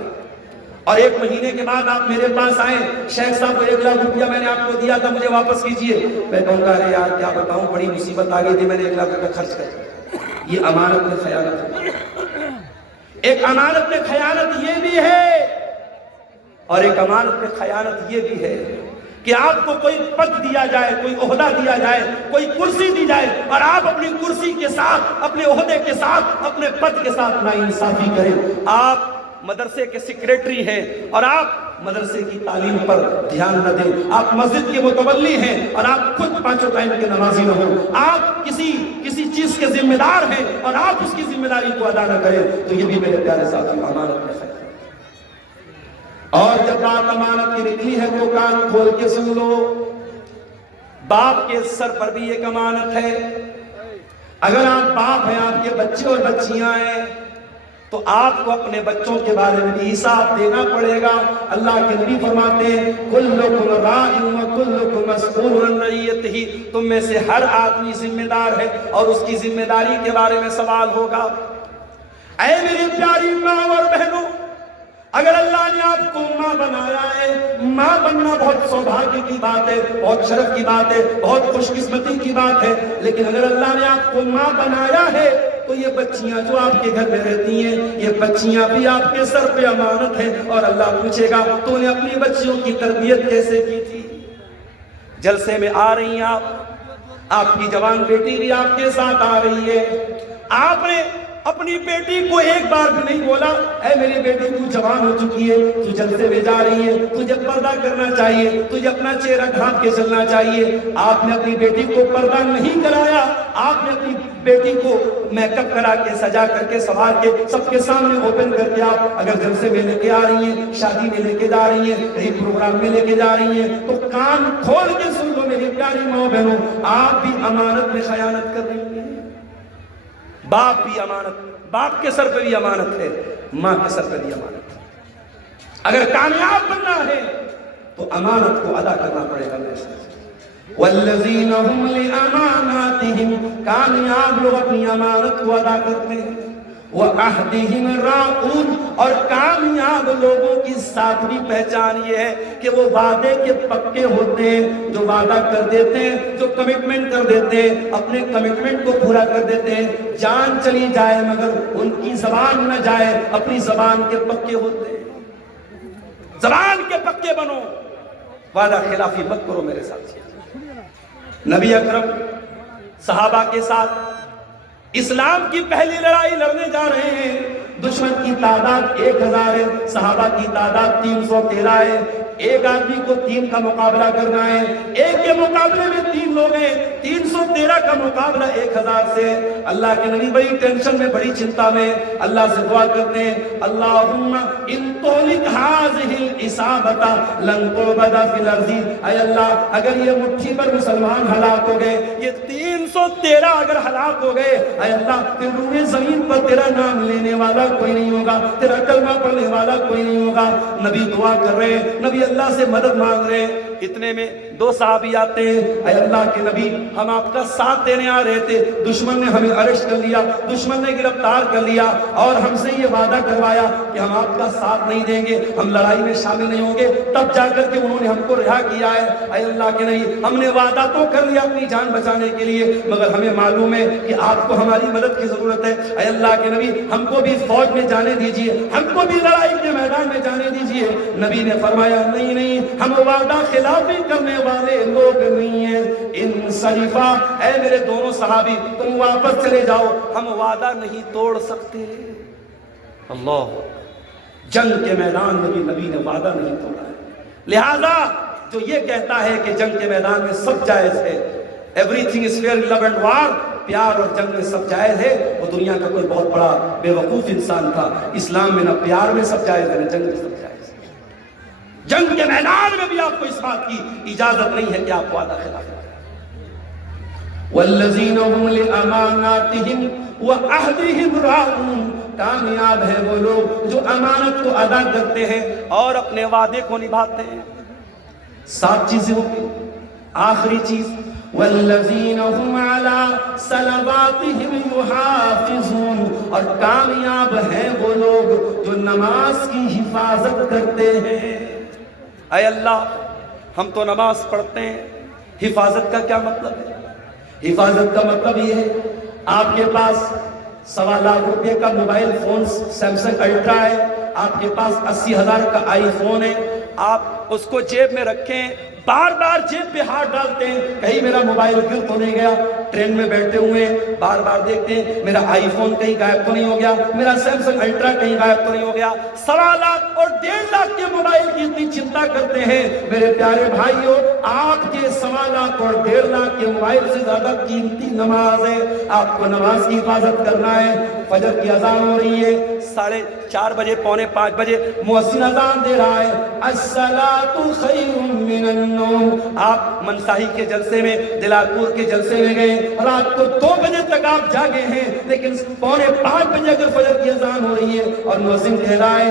اور 1 مہینے کے بعد آپ میرے پاس آئیں، شیخ صاحب کو 1 لاکھ روپیہ میں نے آپ کو دیا تھا، مجھے واپس کیجیے. میں کہوں گا ارے یار کیا بتاؤں، بڑی مصیبت آ گئی تھی، میں نے 1 لاکھ روپیہ خرچ کر دیا. یہ امانت میں خیانت ہے. ایک امانت میں خیانت یہ بھی ہے اور ایک امانت میں خیانت یہ بھی ہے کہ آپ کو کوئی پد دیا جائے، کوئی عہدہ دیا جائے، کوئی کرسی دی جائے اور آپ اپنی کرسی کے ساتھ، اپنے عہدے کے ساتھ، اپنے پد کے ساتھ ناانصافی کریں. آپ مدرسے کے سیکریٹری ہیں اور آپ مدرسے کی تعلیم پر دھیان نہ دیں. آپ مسجد کے متولی ہیں اور آپ خود 5 ٹائم کے نمازی نہ ہوں. آپ کسی چیز کے ذمہ دار ہیں اور آپ اس کی ذمہ داری کو ادا نہ کریں تو یہ بھی میرے پیارے ساتھی امانت میں خیانت. اور جب بات امانت کی نکلی ہے تو کان کھول کے سن لو، باپ کے سر پر بھی ایک امانت ہے. اگر آپ باپ ہیں، آپ کے بچے اور بچیاں ہیں تو آپ کو اپنے بچوں کے بارے میں بھی حساب دینا پڑے گا. اللہ کے نبی فرماتے ہیں کلکم راع وکلکم مسئول عن رعیتہ، تم میں سے ہر آدمی ذمہ دار ہے اور اس کی ذمہ داری کے بارے میں سوال ہوگا. اے میری پیاری ماں اور بہنوں، اگر اللہ نے آپ کو ماں بنایا ہے، ماں بننا بہت سوبھاگیہ کی بات ہے، بہت شرف کی بات ہے، بہت خوش قسمتی کی بات ہے. لیکن اگر اللہ نے آپ کو ماں بنایا ہے تو یہ بچیاں جو آپ کے گھر میں رہتی ہیں، یہ بچیاں بھی آپ کے سر پہ امانت ہیں اور اللہ پوچھے گا تو نے اپنی بچیوں کی تربیت کیسے کی تھی. جلسے میں آ رہی ہیں آپ کی جوان بیٹی بھی آپ کے ساتھ آ رہی ہے. آپ نے اپنی بیٹی کو ایک بار بھی نہیں بولا اے میری بیٹی تو جوان ہو چکی ہے، تو جلسے میں جا رہی ہے، تجھے پردہ ادا کرنا چاہیے، تجھے اپنا چہرہ ڈھانپ کے چلنا چاہیے۔ آپ نے اپنی بیٹی کو پردہ نہیں کرایا، آپ نے اپنی بیٹی کو میک اپ کرا کے سجا کر کے سوار کے سب کے سامنے اوپن کر کے آپ اگر جلسے میں لے کے آ رہی ہیں، شادی میں لے کے جا رہی ہیں، کہیں پروگرام میں لے کے جا رہی ہیں، تو کان کھول کے سن لو میری پیاری ماں بہنوں، آپ بھی امانت میں خیانت کر رہی ہیں۔ باپ بھی امانت، باپ کے سر پہ بھی امانت ہے، ماں کے سر پہ بھی امانت ہے۔ اگر کامیاب بننا ہے تو امانت کو ادا کرنا پڑے گا میرے ساتھ۔ والذین هم لاماناتهم، کامیاب لوگ اپنی امانت کو ادا کرتے ہیں۔ وعہدہم راعون، اور کامیاب لوگوں کی ساتویں پہچان یہ ہے کہ وہ وعدے کے پکے ہوتے ہیں، جو وعدہ کر دیتے ہیں، جو کمٹمنٹ کر دیتے ہیں، اپنے کمٹمنٹ کو پورا کر دیتے ہیں، جان چلی جائے مگر ان کی زبان نہ جائے، اپنی زبان کے پکے ہوتے ہیں۔ زبان کے پکے بنو، وعدہ خلافی مت کرو میرے ساتھ۔ نبی اکرم صحابہ کے ساتھ اسلام کی پہلی لڑائی لڑنے جا رہے ہیں، دشمن کی تعداد 1000 ہے، صحابہ کی تعداد 313 ہے، ایک آدمی کو 3 کا مقابلہ کرنا ہے، ایک کے مقابلے میں 3 لوگ ہیں، 313 کا مقابلہ 1000 سے۔ اللہ کے نبی بڑی ٹینشن میں، بڑی چنتا میں، اللہ سے دعا کرتے ہیں، اللہم ان تہلک ھذہ العصابۃ لن تعبد فی الارض، اے اللہ اگر یہ مٹھی پر مسلمان ہلاک ہو گئے، یہ 313 اگر ہلاک ہو گئے، اے اللہ پھر روئے زمین پر تیرا نام لینے والا کوئی نہیں ہوگا، تیرا کلمہ پڑھنے والا کوئی نہیں ہوگا۔ نبی دعا کر رہے ہیں، نبی اللہ سے مدد مانگ رہے ہیں، اتنے میں 2 صحابی آتے ہیں، اے اللہ کے نبی ہم آپ کا ساتھ دینے آ رہے تھے، دشمن نے ہمیں اریسٹ کر لیا، دشمن نے گرفتار کر لیا اور ہم سے یہ وعدہ کروایا کہ ہم آپ کا ساتھ نہیں دیں گے، ہم لڑائی میں شامل نہیں ہوں گے، تب جا کر کے انہوں نے ہم کو رہا کیا ہے۔ اے اللہ کے نبی ہم نے وعدہ تو کر لیا اپنی جان بچانے کے لیے، مگر ہمیں معلوم ہے کہ آپ کو ہماری مدد کی ضرورت ہے، اے اللہ کے نبی ہم کو بھی فوج میں جانے دیجئے، ہم کو بھی لڑائی کے میدان میں جانے دیجئے۔ نبی نے فرمایا نہیں نہیں، ہم وعدہ خلافی کرنے والے لوگ نہیں ہیں، انصرفا، اے میرے دونوں صحابی تم واپس چلے جاؤ، ہم وعدہ نہیں توڑ سکتے۔ اللہ، جنگ کے میدان میں بھی نبی نے وعدہ نہیں توڑا ہے۔ لہذا جو یہ کہتا ہے کہ جنگ کے میدان میں سب جائز ہے، everything is fair in love and war، پیار اور جنگ میں سب جائز ہے، وہ دنیا کا کوئی بہت بڑا بے وقوف انسان تھا۔ اسلام میں نہ پیار میں سب جائز ہے نہ جنگ میں سب جائز ہے۔ جنگ کے میدان میں بھی آپ کو اس بات کی اجازت نہیں ہے کہ آپ وعدہ خلاف کریں۔ والذین هم لاماناتهم وعہدہم راعون، کامیاب ہے وہ لوگ جو امانت کو ادا کرتے ہیں اور اپنے وعدے کو نبھاتے ہیں۔ 7 چیزیں ہوگی، آخری چیز والذین هم علی صلواتہم یحافظون، اور کامیاب ہیں وہ لوگ جو نماز کی حفاظت کرتے ہیں۔ اے اللہ ہم تو نماز پڑھتے ہیں، حفاظت کا کیا مطلب ہے؟ حفاظت کا مطلب یہ ہے آپ کے پاس 1.25 لاکھ روپے کا موبائل فون سیمسنگ الٹرا ہے، آپ کے پاس 80,000 کا آئی فون ہے، آپ اس کو جیب میں رکھیں، بار بار جیب پہ ہاتھ ڈالتے ہیں، کہیں میرا موبائل گر تو نہیں گیا، ٹرین میں بیٹھے ہوئے ہیں بار بار دیکھتے ہیں میرا آئی فون کہیں غائب تو نہیں ہو گیا، میرا سیمسنگ الٹرا کہیں غائب تو نہیں ہو گیا۔ 1.25 لاکھ اور 1.5 لاکھ کے موبائل کی اتنی چنتا کرتے ہیں میرے پیارے بھائیوں، آپ کے 1.25 لاکھ اور 1.5 لاکھ کے موبائل سے زیادہ قیمتی نماز ہے۔ آپ کو نماز کی حفاظت کرنا ہے۔ فجر کی اذان ہو رہی ہے، 4:30 بجے، 4:45 بجے مؤذن اذان دے رہا ہے، الصلاۃ خیر من النوم۔ آپ منصاحی کے جلسے میں، دلال پور کے جلسے میں گئے، رات کو 2 بجے تک آپ جاگے ہیں، لیکن 4:45 بجے اگر فجر کی اذان ہو رہی ہے اور مؤذن کہہ رہا ہے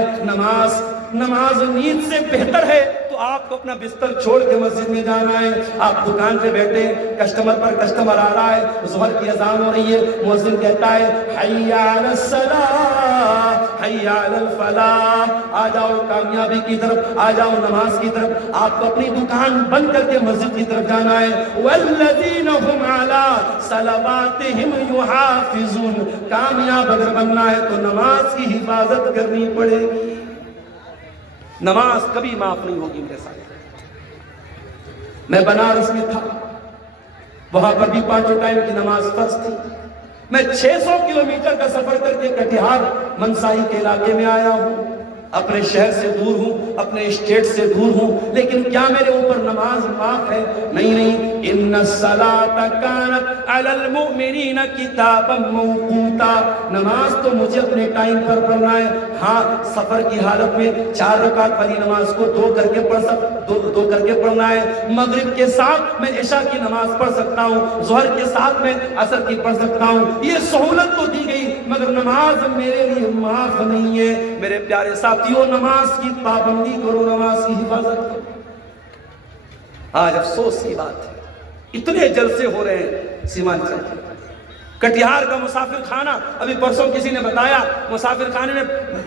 نماز نیند سے بہتر ہے، تو آپ کو اپنا بستر چھوڑ کے مسجد میں جانا ہے۔ آپ دکان پہ بیٹھے، کسٹمر پر کسٹمر آ رہا ہے، ظہر کی اذان ہو رہی ہے، مؤذن کہتا ہے حی علی الصلاۃ حی علی الفلاح، آ جاؤ کامیابی کی طرف، آ جاؤ نماز کی طرف۔ آپ کو اپنی دکان بند کر کے مسجد کی طرف جانا ہے۔ والذین هم علی صلواتہم یحافظون، کامیاب اگر بننا ہے تو نماز کی حفاظت کرنی پڑے گی۔ نماز کبھی معاف نہیں ہوگی میرے ساتھ۔ میں بنارس میں تھا، وہاں پر بھی 5 ٹائم کی نماز فرض تھی۔ میں 600 کلومیٹر کا سفر کر کے کٹیہار منصاحی کے علاقے میں آیا ہوں، اپنے شہر سے دور ہوں، اپنے اسٹیٹ سے دور ہوں، لیکن کیا میرے اوپر نماز معاف ہے؟ نہیں نہیں، ان الصلاۃ کانت علی المؤمنین کتابا موقوتا، نماز تو مجھے اپنے ٹائم پر پڑھنا ہے۔ ہاں سفر کی حالت میں 4 رکعت والی نماز کو 2 کر کے پڑھنا ہے، مغرب کے ساتھ میں عشاء کی نماز پڑھ سکتا ہوں، ظہر کے ساتھ میں عصر کی پڑھ سکتا ہوں، یہ سہولت تو دی گئی، مگر نماز میرے لیے معاف نہیں ہے۔ میرے پیارے ساتھیوں، نماز کی پابندی کرو، نماز کی حفاظت کرو۔ آج افسوس کی بات ہے، اتنے جلسے ہو رہے ہیں سیمانچل، کٹیہار کا مسافر خانہ، ابھی پرسوں کسی نے بتایا مسافر خانے میں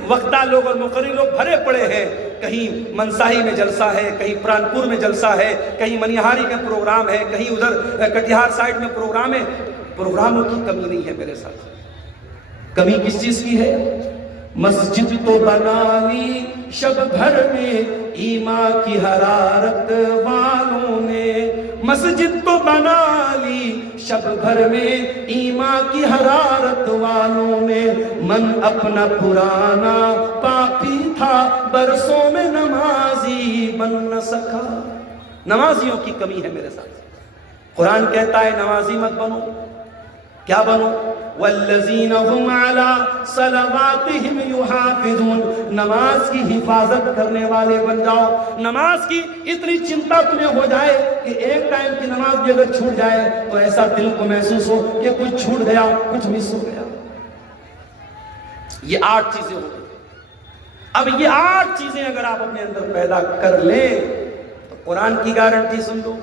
وقتہ لوگ اور مقرری لوگ بھرے پڑے ہیں، کہیں منساہی میں جلسہ ہے، کہیں پرانپور میں جلسہ ہے، کہیں منیہاری میں پروگرام ہے، کہیں ادھر کٹیہار سائڈ میں پروگرام ہے۔ پروگراموں کی کمی نہیں ہے میرے ساتھ، کمی کس چیز کی ہے؟ مسجد تو بنا لی شب بھر میں ایمان کی حرارت والوں نے، مسجد تو بنا لی شب بھر میں ایمان کی حرارت والوں نے، من اپنا پرانا پاپی تھا برسوں میں نمازی بن نہ سکا۔ نمازیوں کی کمی ہے میرے ساتھ۔ قرآن کہتا ہے نمازی مت بنو، کیا بنو؟ والذین هم علی صلواتہم یحافظون، نماز کی حفاظت کرنے والے بن جاؤ۔ نماز کی اتنی چنتا تمہیں ہو جائے کہ ایک ٹائم کی نماز بھی اگر چھوٹ جائے تو ایسا دل کو محسوس ہو کہ کچھ چھوٹ گیا، کچھ مس ہو گیا۔ یہ 8 چیزیں ہو گئی۔ اب یہ 8 چیزیں اگر آپ اپنے اندر پیدا کر لیں تو قرآن کی گارنٹی سن لو،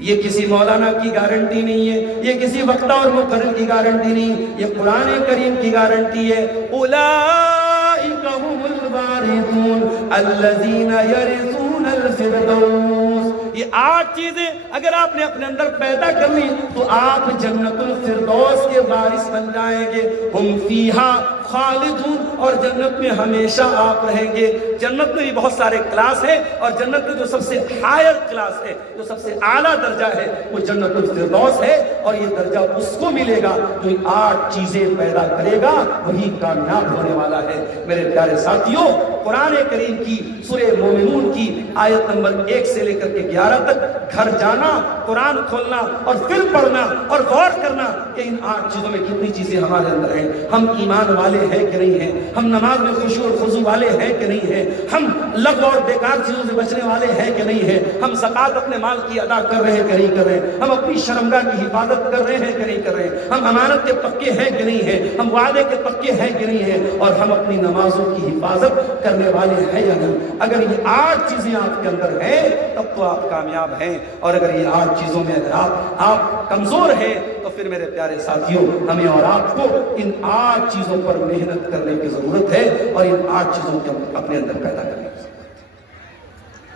یہ کسی مولانا کی گارنٹی نہیں ہے، یہ کسی وقتہ اور مقرر کی گارنٹی نہیں، یہ قرآن کریم کی گارنٹی ہے۔ اولئک هم الوارثون الذین یرثون الفردوس، یہ 8 چیزیں اگر آپ نے اپنے اندر پیدا کر لی تو آپ جنت الفردوس کے وارث بن جائیں گے۔ ہم فیہا خالدون، اور جنت میں ہمیشہ آپ رہیں گے۔ جنت میں بھی بہت سارے کلاس ہیں، اور جنت میں جو سب سے ہائر کلاس ہے، جو سب سے اعلیٰ درجہ ہے، وہ جنت الفردوس ہے، اور یہ درجہ اس کو ملے گا جو 8 چیزیں پیدا کرے گا، وہی کامیاب ہونے والا ہے۔ میرے پیارے ساتھیوں، قرآن کریم کی سورہ مومنون کی آیت نمبر 1 سے لے کر کے 11 تک گھر جانا، قرآن کھولنا اور پھر پڑھنا اور غور کرنا کہ ان 8 چیزوں میں کتنی چیزیں ہمارے اندر ہیں۔ ہم ایمان والے ہیں کہ نہیں ہیں؟ ہم نماز میں خشوع اور خضوع والے ہیں کہ نہیں ہیں؟ ہم لغو اور بیکار چیزوں سے بچنے والے ہیں کہ نہیں ہیں؟ ہم زکوٰۃ اپنے مال کی ادا کر رہے ہیں کہ نہیں کر رہے؟ ہم اپنی شرمگاہ کی حفاظت کر رہے ہیں کہ نہیں کر رہے؟ ہم امانت کے پکے ہیں کہ نہیں ہیں؟ ہم وعدے کے پکے ہیں کہ نہیں ہیں؟ اور ہم اپنی نمازوں کی حفاظت کرنے والے ہیں یا نہیں؟ اگر یہ 8 چیزیں آپ کے اندر ہیں تب تو آپ کامیاب ہیں، اور اگر یہ 8 چیزوں میں اگر آپ کمزور ہیں تو پھر میرے پیارے ساتھیوں، ہمیں اور آپ کو ان 8 چیزوں پر محنت کرنے کی ضرورت ہے، اور ان 8 چیزوں کو اپنے اندر پیدا کرنے کی ضرورت ہے۔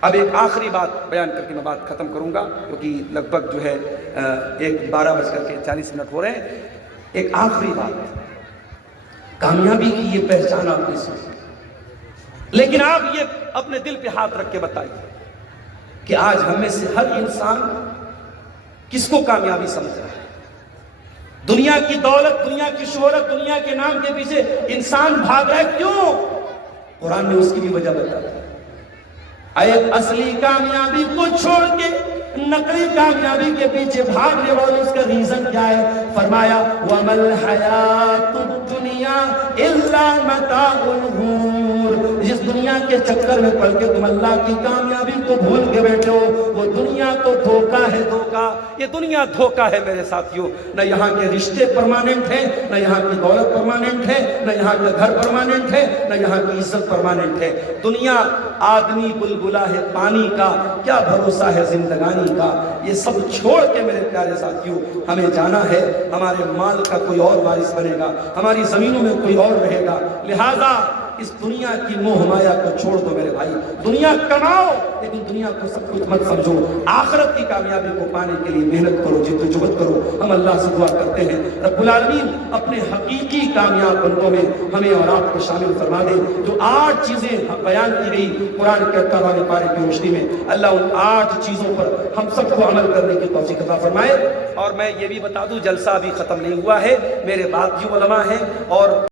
اب ایک آخری بات بیان کر کے میں بات ختم کروں گا، کیونکہ لگ بھگ جو ہے 12:40 ہو رہے ہیں۔ ایک آخری بات، کامیابی کی یہ پہچان آپ نے سنی، لیکن آپ یہ اپنے دل پہ ہاتھ رکھ کے بتائیے کہ آج ہم میں سے ہر انسان کس کو کامیابی سمجھ رہا ہے؟ دنیا کی دولت، دنیا کی شہرت، دنیا کے نام کے پیچھے انسان بھاگ رہا ہے، کیوں؟ قرآن نے اس کی بھی وجہ بتا دی۔ اصلی کامیابی کو چھوڑ کے نقلی کامیابی کے پیچھے بھاگنے والوں، اس کا ریزن کیا ہے؟ فرمایا وَمَا الْحَيَاةُ الدُّنْيَا إِلَّا مَتَاعُ الْغُرُورِ، جس دنیا کے چکر میں پڑ کے تم اللہ کی کامیابی کو بھول کے بیٹھے ہو، وہ دنیا تو دھوکہ ہے، دھوکہ۔ یہ دنیا دھوکہ ہے میرے ساتھیوں۔ نہ یہاں کے رشتے پرماننٹ ہیں، نہ یہاں کی دولت پرماننٹ ہے، نہ یہاں کا گھر پرماننٹ ہے، نہ یہاں کی عزت پرماننٹ ہے۔ دنیا آدمی بلبلا ہے پانی کا، کیا بھروسہ ہے زندگانی کا۔ یہ سب چھوڑ کے میرے پیارے ساتھیوں ہمیں جانا ہے۔ ہمارے مال کا کوئی اور وارث بنے گا، ہماری زمینوں میں کوئی اور رہے گا، لہذا اس دنیا کی موہ مایا کو چھوڑ دو میرے بھائی۔ دنیا کماؤ لیکن دنیا کو سب کچھ مت سمجھو۔ آخرت کی کامیابی کو پانے کے لیے محنت کرو، جدوجہد کرو۔ ہم اللہ سے دعا کرتے ہیں رب العالمین اپنے حقیقی کامیاب بندوں میں ہمیں اور آپ کو شامل فرما دے۔ جو 8 چیزیں بیان کی گئی قرآن کے 18ویں پارے کی روشنی میں، اللہ ان 8 چیزوں پر ہم سب کو عمل کرنے کی توفیق عطا فرمائے۔ اور میں یہ بھی بتا دوں، جلسہ ابھی ختم نہیں ہوا ہے، میرے بعد جو علماء ہیں اور